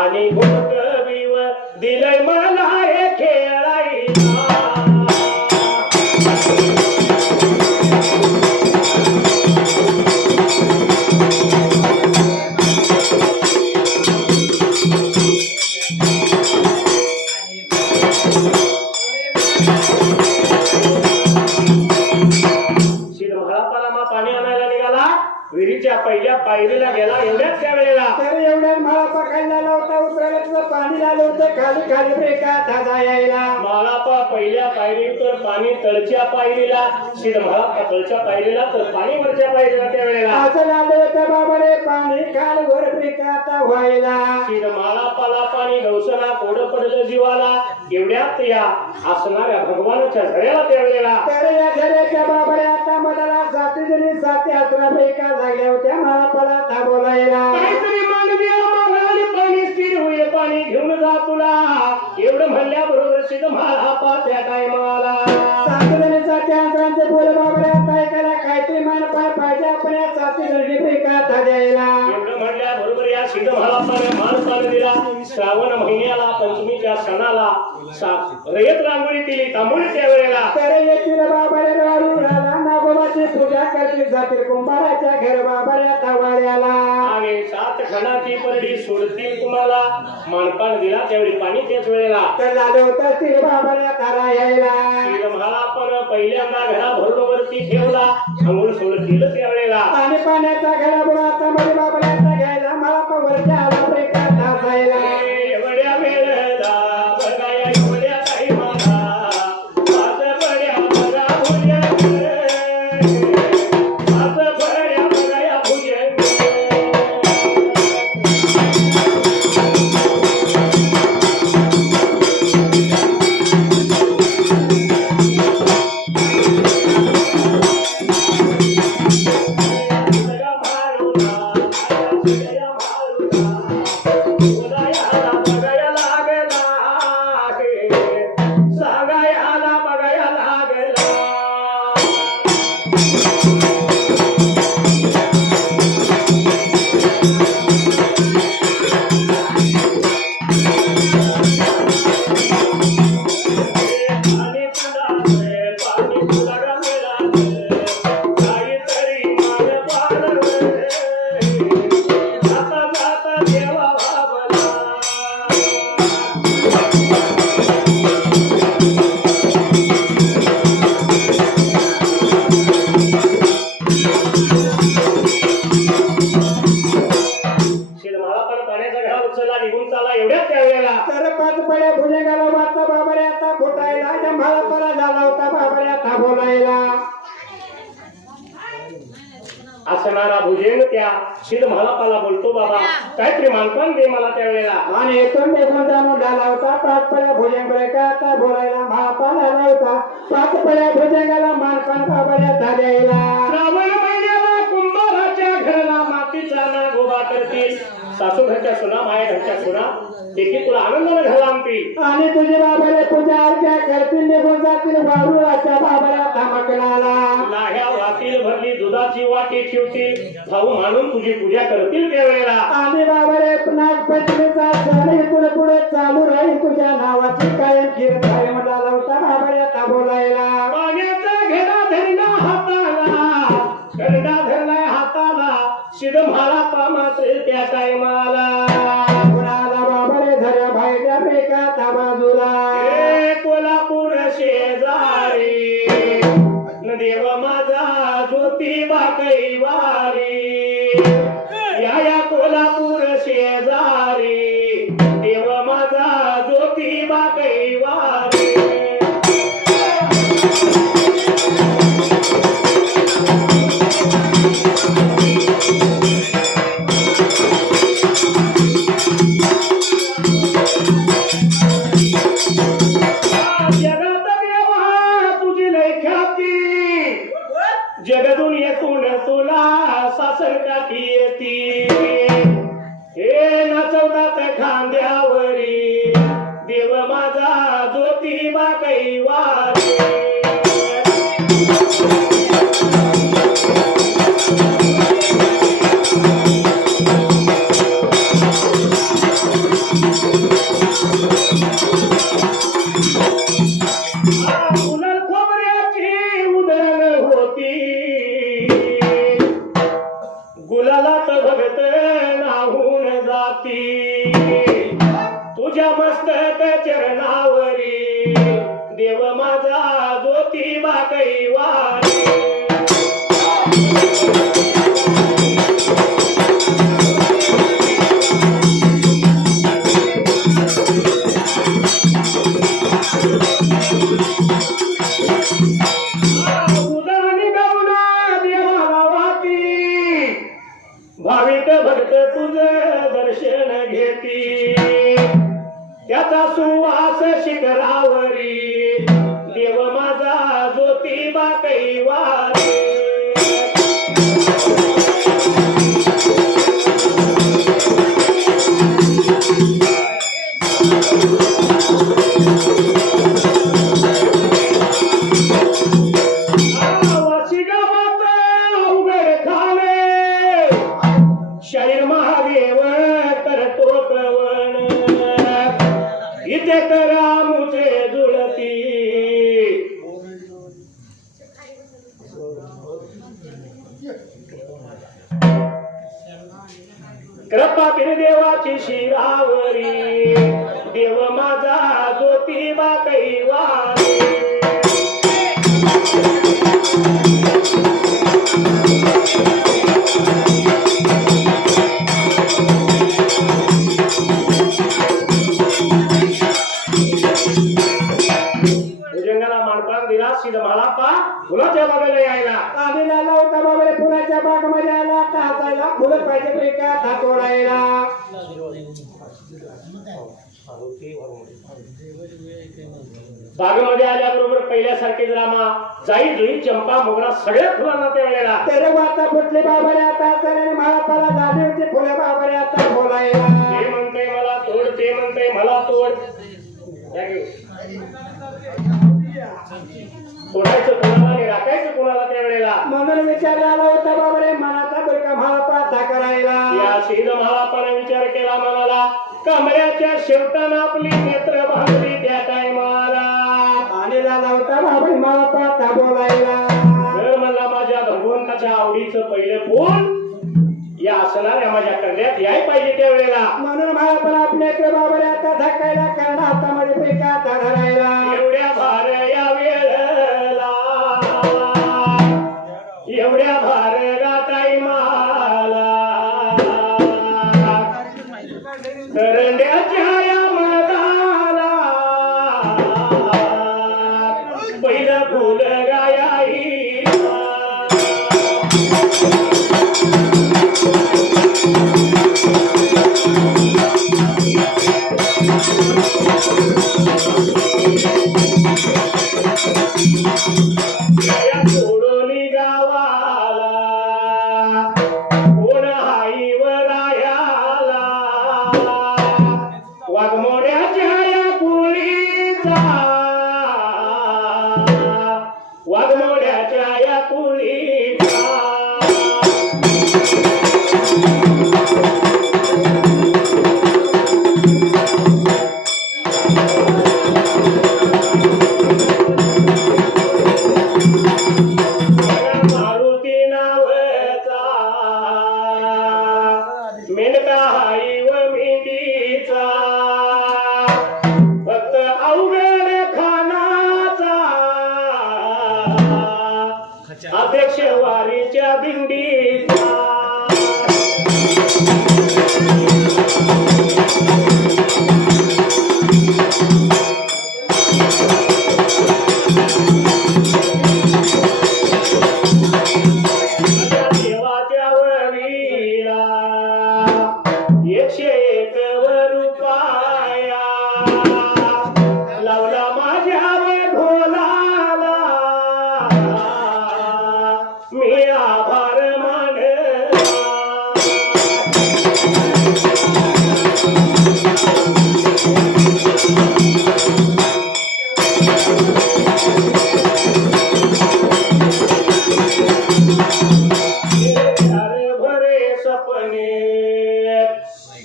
आणि घोट बिव दिलंय मला हे खेळायला शिरमळापाला पाणी आणायला निघाला विहिरीच्या पहिल्या पायरीला गेला एवढ्याच त्या वेळेला तर एवढ्यात मला पकडला होता उतरायला तुझं पाणी झालं होतं खाली खाली ब्रेका धागा यायला माळापा पहिल्या पायरीवर पाणी तळच्या पायरीला शिरमळापा तळच्या पायरीला तर पाणी वरच्या पायरीला त्या वेळेला असं झालं होतं बाबारे पाणी खाल वर ब्रेका आता व्हायला शिरमाळापाला पाणी गवसना कोड पडलं जीवाला एवढ्यात या असणाऱ्या भगवानाच्या घराला त्या वेळेला तर या घराच्या बाबारे आता मला 7 जणी 7 असरा ब्रेका लागल्या होत्या मला पला थांबवायला काहीतरी मानवीला मागाने पाणी स्थिर होईल पाणी घेऊन जा तुला एवढं म्हणल्याबरोबर शिरमाळापा त्या टायमाला 7 जणी 7 अंतरांचे बोल बाबारे आता ऐकायला काहीतरी मान पाहिजे आपण या 7 जणी ब्रेका आता द्यायला एवढं म्हणल्याबरोबर या शिरमाळापाने मान पान दिला श्रावण महिन्याला पंचमीच्या सणाला रयत रांगोळी केली तांबोळी त्या वेळेला तर येथील बाबारे राडू राला नागोबाची पूजा करतील जातील कुंभाराच्या घर बाबाऱ्या तावाड्याला आणि 7 खणाची परडी सोडतील तुम्हाला मानपान दिला त्यावेळी पाणी त्याच वेळेला तर झालं होतं स्थिर बाबाऱ्या तारा यायला शिरमाळा पण पहिल्यांदा घरा भरून वरती ठेवला अंघोळ सोडतील त्यावेळेला आणि पाण्याचा घडा बुडा आता मध्ये बाबाऱ्याचा घ्यायला मला पवरच्या आला ब्रेका तासायला एवढ्या वेळेला बघाया एवढ्या काही मला पाच बड्या बघा भुजंग पाच बड्या बघाया भुजंग आता चला निघून चला एवढ्याच त्यावेळेला तर 5 पड्या भुजंगाला वाचा बाबरे आता फुटायला जंभाला परा झाला होता बाबरे आता बोलायला असणारा भुजंग त्या सिद्ध महालापाला बोलतो बाबा काहीतरी मानपान दे मला त्यावेळेला आणि इथून निघून जाणून झाला होता 5 पड्या भुजंग का आता बोलायला महापाला आला होता 5 पड्या भुजंगाला मानपान बाबरे आता द्यायला श्रावण महिन्याला कुंभाराच्या घराला मातीचा नागोबा करतील सासू घरच्या सुना माया घरच्या सुना देखील तुला आनंदाने घाला आणतील आणि तुझे बाबाले पूजा अर्चा करतील निघून जातील वारुळाच्या बाबाला धमकणाला लाह्या वाटील भरली दुधाची वाटी ठेवतील भाऊ मानून तुझी पूजा करतील त्यावेळेला आणि बाबाले नागपंचमीचा सण इथून पुढे चालू राहील तुझ्या नावाची कायम कीर्तन म्हणाला होता बाबाले आता बोलायला पाण्याचा घेरा धरला हाताला गंडा धरलाय हाताला सिद्ध महालापा मात्र त्या टायमाला कुणाला बाबाले धर्या बाहेरच्या बेकाता बाजूला कोल्हापूर शेजारी देव माझा ज्योतिबा कैवारी या कोल्हापूर शेजारी देव माझा ज्योतिबा कैवारी जगदून येतून तुला सासर काठी येती हे नाचवतात खांद्यावरी देव माझा ज्योतिबा कैवारी गुलालात भगत नाहून जाती तुझ्या मस्तक चरणावरी देव माझा ज्योतिबा कैवारी भाविक भक्त तुझं दर्शन घेती त्याचा सुवास शिखरावरी देव माझा ज्योतिबा कैवारी शाहीर महादेव करतो कवन इथे करा मुझे जुळती कृपा देवाची शिरावरी देव माझा ज्योतिबा कैवारी सिद्ध महालापा फुलाच्या बागेला यायला आम्ही आला होता बाबाले फुलाच्या बागमध्ये आला हातायला फुलं पाहिजे प्रिका तोडायला बागेमध्ये आल्याबरोबर पहिल्यासारखे रामा जाई जुई चंपा मोगरा सगळ्या फुलांना त्या वेळेला तेरे वाता फुटले बाबाले आता तर महापाला झाले होते फुले बाबाले आता बोलायला ते म्हणते मला तोड ते म्हणते मला तोड तोडायचं कोणाला आणि राखायचं कोणाला त्या वेळेला म्हणून विचार आला होता बाबारे मनाचा बरका महापाता करायला या सिद्ध महालापाने विचार केला मनाला कमऱ्याच्या शेवटानं आपली नेत्र भागली त्या टायमाला आणि झाला होता बाबा महापाता बोलायला जर मला माझ्या भगवंताच्या आवडीचं पहिलं फूल या असणाऱ्या माझ्या कंड्यात याय पाहिजे त्या वेळेला म्हणून महापण आपल्या बाबारे आता धक्कायला कारण हातामध्ये प्रिका धरायला एवढ्या भार या वेळेला एवढ्या भार गाताई मला करंड्याच्या या मनाला पहिलं फुल गायाईला सोडोली गावाला कोण हाईवरायाला वाघमोड्याच्या या कुळीचा वाघमोड्याच्या या कुळीचा मारुती नावचा मेनका हाई व मेंढीचा फक्त अवघड खानाचा अध्यक्ष वारीच्या दिंडीचा देवाच्या वरीला 101 रुपया लावला माझ्या ढोलाला मी आभार मानला भरे सपने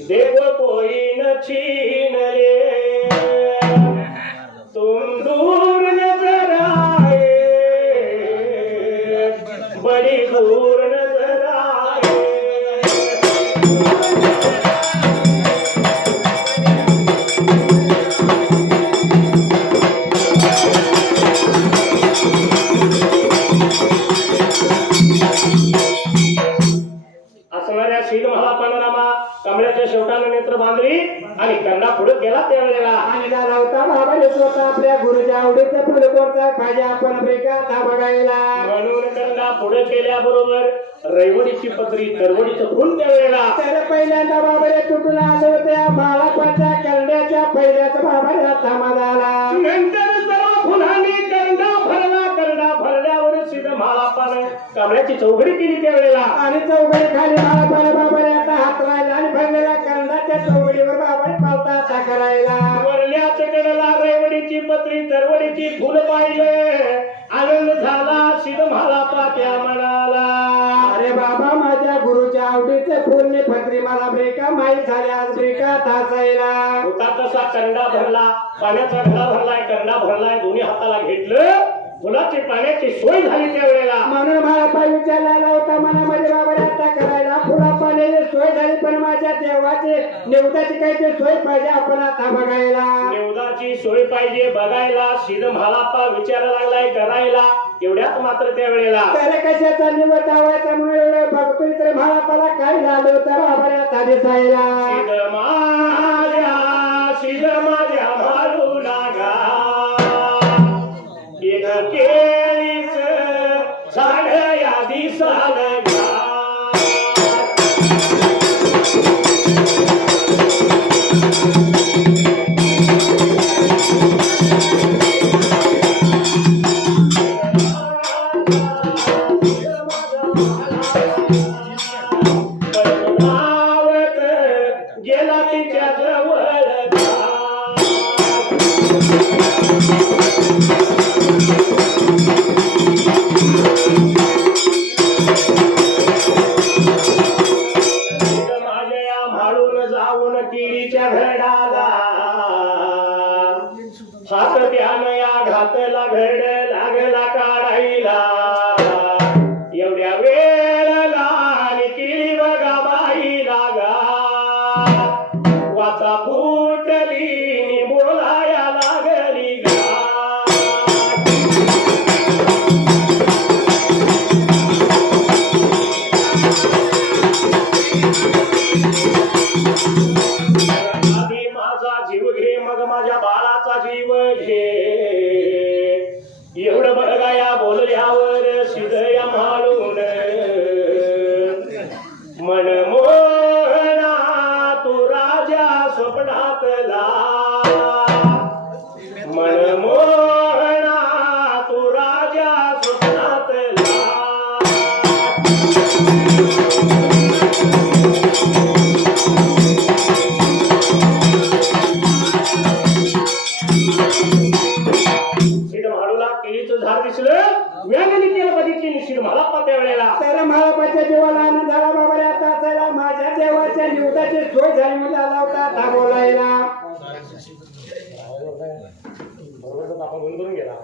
देव कोई न छीन रे तुम दूर नजर आए बड़ी दूर नजर आए असणाऱ्या शील महाला पानोरामा कमळाच्या शेवटानं नेत्र बांधली आणि कर्णा पुढे गेला त्यावेळेला आणि झाला होता बाबा येत होता आपल्या गुरुच्या आवडीचा फुल कोणता पाहिजे आपण ब्रेका था बघायला म्हणून कर्णा पुढे गेल्याबरोबर रैवडीची पत्री तरवडीचं फुल त्यावेळेला तर पहिल्यांदा बाबारे तुटून आले होते बाळापाच्या करण्याच्या पहिल्याचा बाबाऱ्या थांबा झाला नंतर सर्व फुलांनी कर्णा भरल्यावर सिद्ध म्हाळापानं कमळाची चौघडी केली त्यावेळेला आणि चौघडी खाली बाळापाला बाबारे आता हात राहिला आणि भरलेला करण्याच्या चौघडीवर बाबारे पावता साखरायला वरल्याच्या कडेला रैवडीची पत्री तरवडीची फुल पाहिजे आनंद झाला सिद्ध म्हाळापा त्या म्हणाला अरे बाबा माझ्या गुरुच्या आवडीचे फुलने पत्री मला ब्रेका माहीत झाले आज ब्रेका तासायला होता तसा कंडा भरला पाण्याचा घडा भरलाय कंडा भरलाय दोन्ही हाताला घेतलं फुलाची पाण्याची सोय झाली त्यावेळेला म्हणून मला पाय विचारला होता मनामध्ये बाबारे आता करायला फुला पाण्याची सोय झाली पण माझ्या देवाचे नेवताची काही ते सोय पाहिजे आपण आता बघायला निवदाची सोय पाहिजे बघायला सिद्ध म्हाळापा विचारा लागलाय करायला एवढ्यात मात्र त्यावेळेला तर कशाचा निवड लावायचा म्हणून एवढं बघतोय तर म्हाळापाला काय झालं होतं बाबारे आता दिसायला सिद्ध माझ्या मारू लागा एक केळीच झाड या दिसाला गेला तिच्या जवळ माझ्या म्हाळून जाऊन किडीच्या घडाला हात त्यानं या घातला घड लागला काढायला एवढ्या वेळेला आणि किडी बघा बाई लागा वाचा फुटली बोलाया लागली गा स्वप्नातला मनमोहना तू राजा स्वप्नातला केळीचं झाड दिसलं व्यागाने केलं बघितली निश्चित मला त्या वेळेला तर महाराजाच्या जीवाला आनंद झाला बाबा रे आता चला माझ्या देवाच्या निवदाची सोय झाली म्हणजे आला होता आता बोलायला आपण बंद करून गेला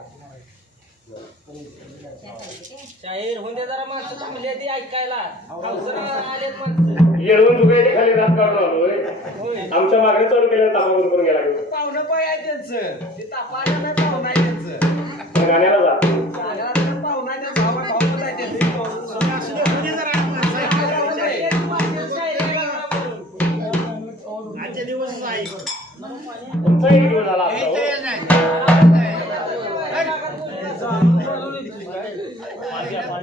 शाहीर होते जरा माणसं चांगली आहे ती ऐकायला आलेत माणसं येळवून दुखायचे खाली रात काढून आलोय आमच्या मागणी चालू केलं तापा बंद करून गेला पाहुणं पाय आहे त्यांचं ते तापायला नाही पाहुणं आहे त्यांचं गाण्याला जा पाहुणा आहे त्यांचं भावा भाऊ आहे त्यांचं आजच्या दिवस आहे तुमचा एक दिवस झाला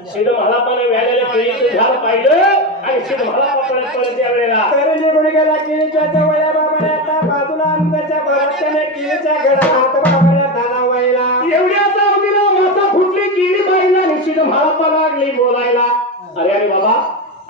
सिद्ध मला पण व्याजाला केळीचं झाड पाहिलं आणि सिद्ध मला परत त्यावेळेला तर निघून गेला केळीच्या जवळ्या बाबा रे आता बाजूला आनंदाच्या भराच्याने केळीच्या घडा हात बाबा रे झाला व्हायला एवढ्याच अवधीला माता फुटली केळी पाहिला आणि सिद्ध मला लागली बोलायला अरे अरे बाबा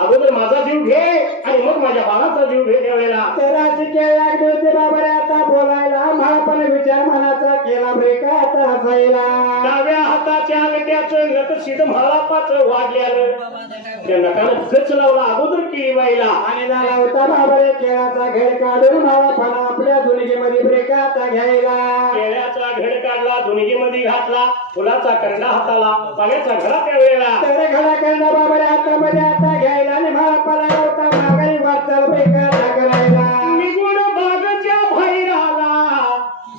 अगोदर माझा जीव घे आणि मग माझ्या बाळाचा जीव घे त्यावेळेला तर अशी केळ लागली होती बाबा रे आता बोलायला महापण विचार मनाचा केला ब्रेका आता हसायला डाव्या हाताच्या अंगठ्याचं नख सिद्ध म्हाळापाच वाढल्यानं त्या नकानं गच लावला अगोदर केळी व्हायला आणि झाला होता बाबा रे केळाचा घेड काढून मला फणा आपल्या दुनिगेमध्ये ब्रेका आता घ्यायला केळ्याचा घड काढला धुणगीमध्ये घातला फुलाचा कंडा हाताला पाण्याचा घडा त्यावेळेला तर घडा कंडा बाबा रे हातामध्ये आता घ्यायला आणि मला पळाला होता माघारी वाटचाल ब्रेका आता करायला निगुण बागच्या भैराला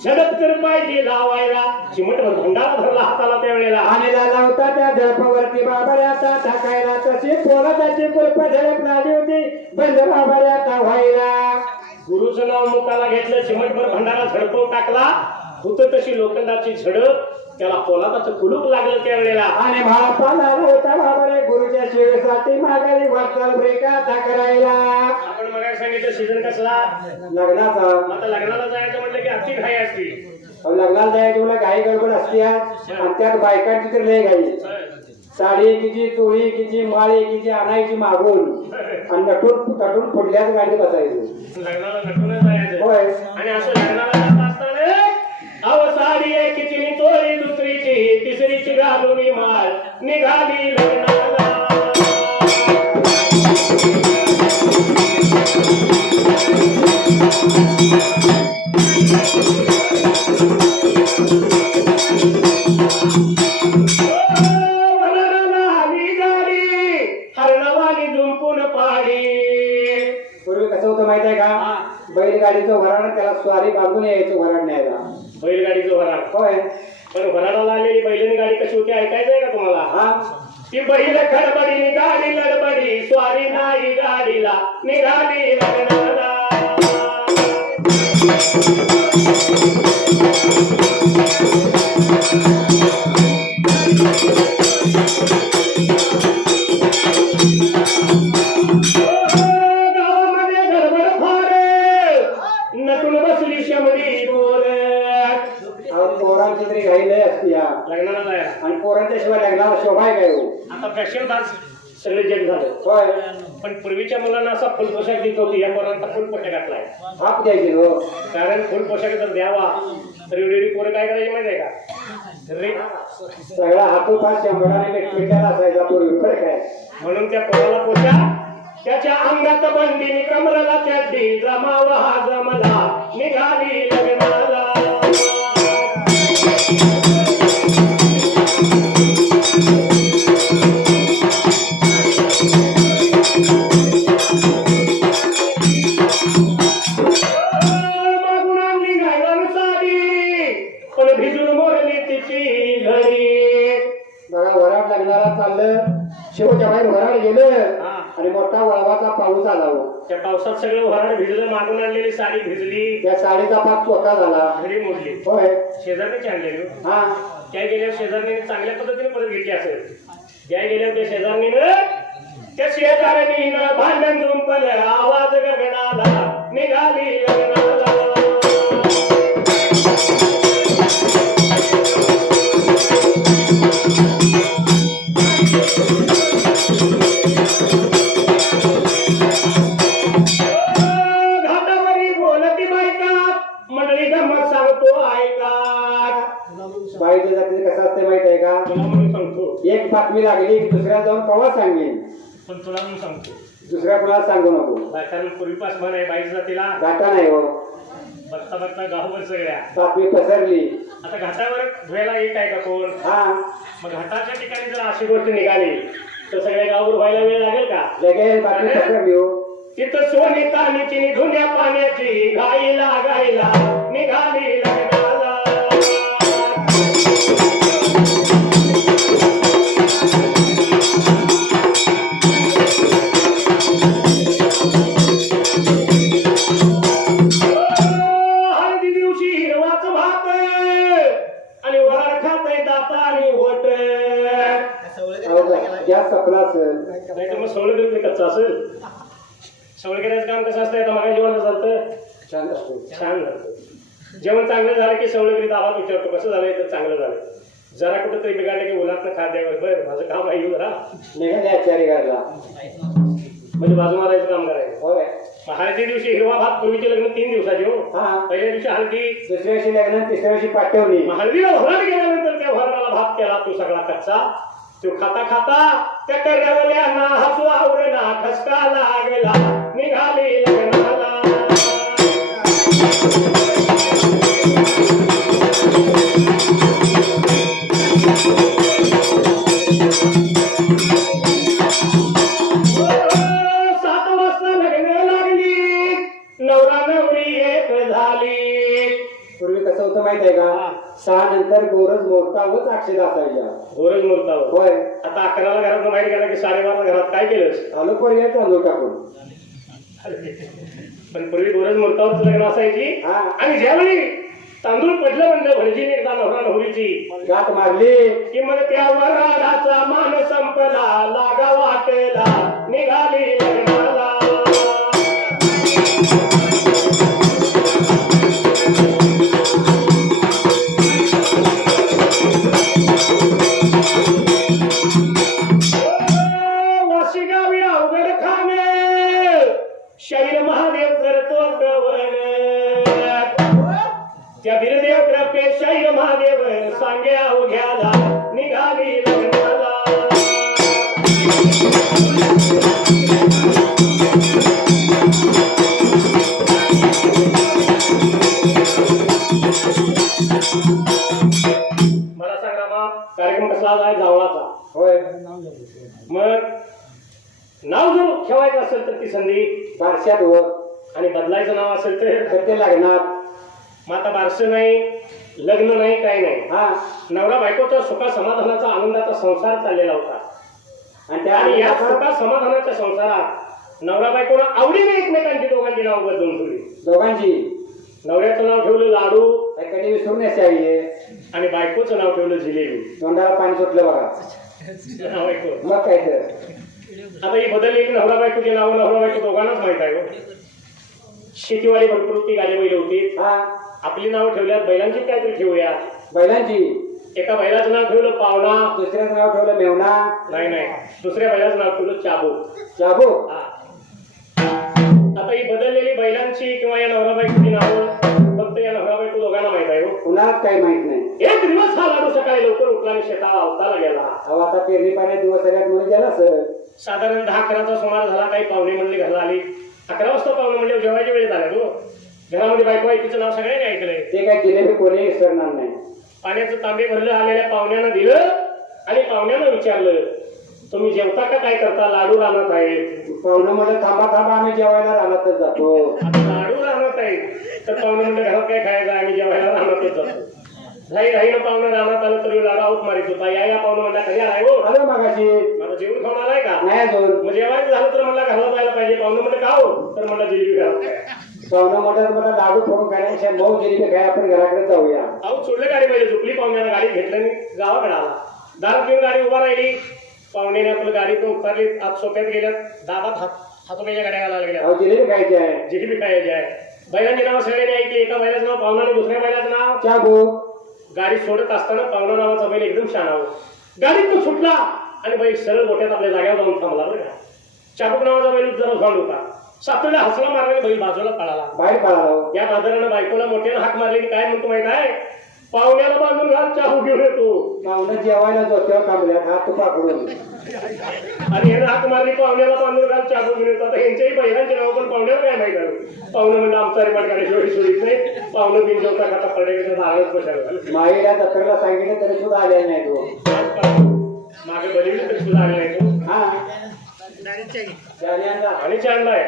झडप तर पाहिजे लावायला चिमटभर भंडारा धरला हाताला त्यावेळेला आणि झाला होता त्या झडपावरती बाबा रे आता टाकायला तशी पोलाची कुरप झडप झाली होती बंद बाबा रे आता व्हायला गुरुचं नाव मुखाला घेतलं चिमटभर भंडारा झडपव टाकला होत तशी लोखंडाची झडप त्याला पोलादाचं कुलूप लागलं त्यावेळेला आणि महापाल आला होता बाबा रे गुरुच्या सेवेसाठी माघारी वाटचाल ब्रेका आता करायला आपण मग सांगितलं सीझन कसला लग्नाचा आता लग्नाला जायचं म्हटलं की अति घाई असती लग्नाला जायचं तुला घाई गडबड असते आणि त्यात बायकांची तर लय घाई साडी एकीची चोळी एकीची माळ एकीची आणायची मागून आणि नटून फुडल्याच गाडी बसायचं लग्नाला नटूनच जायचं होय आणि असं लग्नाला जात असताना अव साडी एकीची चोळी दुसरीची तिसरीची घालून माळ निघाली लग्नाला माहित आहे का बैलगाडीचं वराड त्याला स्वारी बांधून यायचं वराड न्यायला बैलगाडीचं वराड होय पण वराडाला आलेली बैलनी गाडी कशी होती ऐकायचंय का तुम्हाला हा ती बैल खडबडी निघाली लडबडी स्वारी नाही गाडीला निघाली लग्नाला पोरांची तरी घाई लय असती लग्नाला जाया आणि पोरांच्या शिवाय लग्नाला शोभा आहे काय हो आता फॅशन डान्स सगळे जग झालं होय पण पूर्वीच्या मुलांना असा फुल पोशाख देत होती या पोरांचा फुल पोशाख घातलाय हाप द्यायची हो कारण फुल पोशाख जर द्यावा तर एवढी पोरं काय करायची माहिती आहे का रे सगळा हातोपात शंभराने एकमेकाला असायचा पूर्वी बरं काय म्हणून त्या पोराला पोशाख त्याच्या अंगात बंदी कमराला चड्डी जमावा हा जमला निघाली लग्नाला वराड लग्नाला चाललं शेवटच्या बाहेर वराड गेलं आणि मोठा वळवाचा पाऊस आला त्या पावसात सगळं वराड भिजलं मागून आणलेली साडी भिजली त्या साडीचा पाक चोथा झाला घरी मोडली होय शेजारने आणलेली हा त्या गेल्या शेजारने चांगल्या पद्धतीने परत घेतली असेल त्या गेल्या त्या शेजारणीनं त्या शेजारणीनं भांडण जुंपलं आवाज गगनाला निघाली लग्नाला बाईच्या जातीत कसं असते माहित आहे का? तुला म्हणून सांगतो, एक बातमी लागली की दुसऱ्या जाऊन कवा सांगेन, पण तुला म्हणून सांगतो, दुसऱ्या कोणाला सांगू नको. कारण पूर्वीपास म्हण आहे बाईच्या जातीला घाटा नाही हो, बघता बघता गावभर सगळ्या. बातमी पसरली. आता घाटावर धुवायला एक आहे का कोण? हा, मग घाटाच्या ठिकाणी जर अशी गोष्ट निघाली तर सगळ्या गावावर व्हायला वेळ लागेल का? लगेच बातमी पसरली हो. तिथं सोनी तानीची धुण्या पाण्याची घाई लागायला निघाली लग्नाला. हळदी दिवशी हिरवाच भात आणि वराड खातय दाता आणि होट. गॅस सपला असेल. नाही तर मग सवळ करून कच्चा असेल. सवळ करायचं काम कसं असतं? आता मला जेवण कसं झालं? छान असतो. छान झालं. जेवण चांगलं झालं की सवळगिरीत आवाज विचारतो कसं झालंय, तर चांगलं झालं. जरा कुठं तरी बिघडलं की उलातनं खात द्यावं. बरं माझं काम आहे येऊ जरा, निघाले आचारी घरला. म्हणजे बाजू मारायचं काम करायचं. होय. मग हळदी दिवशी हिरवा भात, पूर्वीचे लग्न 3 दिवसाचे हो. हा, पहिल्या दिवशी हळदी, दुसऱ्या दिवशी लग्न, तिसऱ्या दिवशी पाठवणी. मग हळदीला भराट गेल्यानंतर त्या भराला भात केला तो सगळा कच्चा. तो खाता खाता त्या कर्यावल्यांना हसू आवरेना, ठसका लागला निघाली लग्नाला. नवरा नवरी एक झाली. पूर्वी कसं होतं माहित आहे का? 6 नंतर गोरज मोडकावच अक्षर असायच्या. गोरज मुहूर्तावर. होय. आता 11ला घरात बाहेर गेला की 12:30 घरात काय केलंस? आलो पर्याय तांदूळ टाकून. पण पूर्वी गोरज मुहूर्तावर लग्न असायची. हा. आणि ज्यावेळी तांदूळ पडलं म्हणलं भटजीने एकदा नवरा नवरीची गाठ मारली की मग त्या वराडाचा मान संपला, लागा वाटेला निघाली लग्नाला. वाशी गावी अवघड खाणे, शैल महादेव करतो गवन. त्या बिरदेव कृपे शैल महादेव सांगे अवघ्याला निघाली लग्नाला. मला सांग रामा, कार्यक्रम कसला आहे? जावळाचा. होय. मग नाव जर ठेवायचं असेल तर ती संधी, बारशात वर आणि बदलायचं नाव असेल तर ते लागणार. मग आता बारसं नाही, लग्न नाही, काही नाही. हा, नवरा बायकोचा सुखा समाधानाचा आनंदाचा संसार चाललेला होता. आणि या सुखा समाधानाच्या संसारात नवरा बायकोला आवडीने एकमेकांची दोघांची नाव बदलून ठेवली. दोघांची. नवऱ्याचं नाव ठेवलं लाडू कधी विसरून यावी. आणि बायकोचं नाव ठेवलं जिलेबी. तोंडाला पाणी सुटलं बघा. बायको. मग काय तर. आता ही बदलली की नवरा बायकोची नावं नवरा बायको दोघांनाच माहित आहे. शेतीवाडी भरपूर होती, गाडी बैल होती. हा, आपली नावं ठेवल्यात, बैलांची काहीतरी ठेवूया. बैलांची. एका बैलाचं नाव ठेवलं पावना. दुसऱ्याचं नाव ठेवलं मेवणा. नाही, दुसऱ्या बैलाचं नाव ठेवलं चाबू. चाबू. हा. आता ही बदललेली बैलांची किंवा या नवरा बायकोची नावं फक्त या नवरा बायको दोघांना माहित आहे. कुणाला काही माहित नाही. एक दिवस हा लाडू सकाळी लवकर उठला आणि शेताला अवताला गेला. अहो आता पेरणी पाण्यात दिवस आल्यात म्हणून गेला सर. साधारण 10-11चा सुमार झाला. काही पाहुणे म्हणले घरला आली. 11 वाजता पाहुणे म्हणले जेवायच्या वेळेत आल्या. तो घरामध्ये बायको आहे, तिचं नाव सगळ्यांनी ऐकलंय. ते काय जिलेबी कोणी विसरणार नाही. पाण्याचं तांबे भरलं, आलेल्या पाहुण्यांना दिलं आणि पाहुण्यांना विचारलं, तुम्ही जेवता का काय करता? लाडू राहणार आहेत. पाहुणं म्हणलं थांबा थांबा आम्ही जेवायला राहणारच जातो. आता लाडू राहणार आहेत तर पाहुणे म्हणलं घरात काय खायचं? आम्ही जेवायला राहणारच जातो. घाईनं पाहुणं राहण्यात आलं तरी लाडू आऊत मारित होता. या पाहुणं म्हणला कधी आलाय हो? आलो मागाशी. माझं जेवण खाऊन आलाय का? नाही अजून. मग जेवायचं झालं तर म्हणला घरात जायला पाहिजे. पाहुणं म्हणलं का हो? तर म्हणला जिलेबी घरात काय. पाहुणं म्हणतात मला लाडू फोडून खाण्यापेक्षा मऊ जिलेबी खाय, आपण घराकडे जाऊया. अहो सोडलं गाडी पहिले, झुकली पाहुण्याला. गाडी घेतलं आणि गावाकडे आला. दारात घेऊन गाडी उभा राहिली. पाहुण्याने आपलं गाडीतून उतरली, आत सोप्यात गेल्यात. दाबात हातोब्याच्या गाड्या घालायला गेल्या. अहो जिलेबी खायची आहे. जिलेबी खायची आहे. बैलांची नावं सगळ्यांनी ऐकली. एका बैलाचं नाव पाहुणा आणि दुसऱ्या बैलाचं नाव चाबू. गाडी सोडत असताना पाहुणा नावाचा बैल एकदम शाणावं गाडीतून सुटला आणि बैल सरळ मोठ्यात आपल्या जाग्यावर जाऊन थांबला. बरं का? चाबूक नावाचा बैल जरा झाड होता. सातवीला हसला मारला बैल बाजूला पळाला. बाहेर पळाला. या बाजारानं बायकोला मोठ्यानं हाक मारली की काय म्हणतो माहित आहे? पाहुण्याला बांधून घाल चाहू घेऊन येतो पाहुणं जेवायला जोत्यावर थांबल्यात हात तुपा करून आणि ह्यानं हाक मारली पाहुण्याला बांधून घाल चाहू घेऊन येतो. आता ह्यांच्याही बैलांचे नाव पण पाहुण्याला काय माहित आहे. पाहुणं म्हणजे आमचा रिमांड काढल्याशिवाय सोडित नाही. पाहुणं बिन जेवता खाता पडले दाराच बसायला माईला जत्रेला सांगितलं तरी सुद्धा आले नाही तो मागे बलिवली तरी सुद्धा आले नाही तो. हा जाली आणला. आणि चांगलाय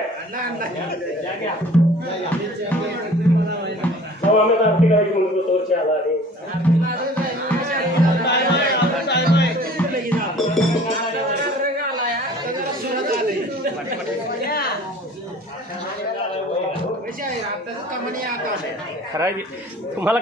भाऊ आम्ही आरती करायची म्हणत होतो वरची आला आणि खरं तुम्हाला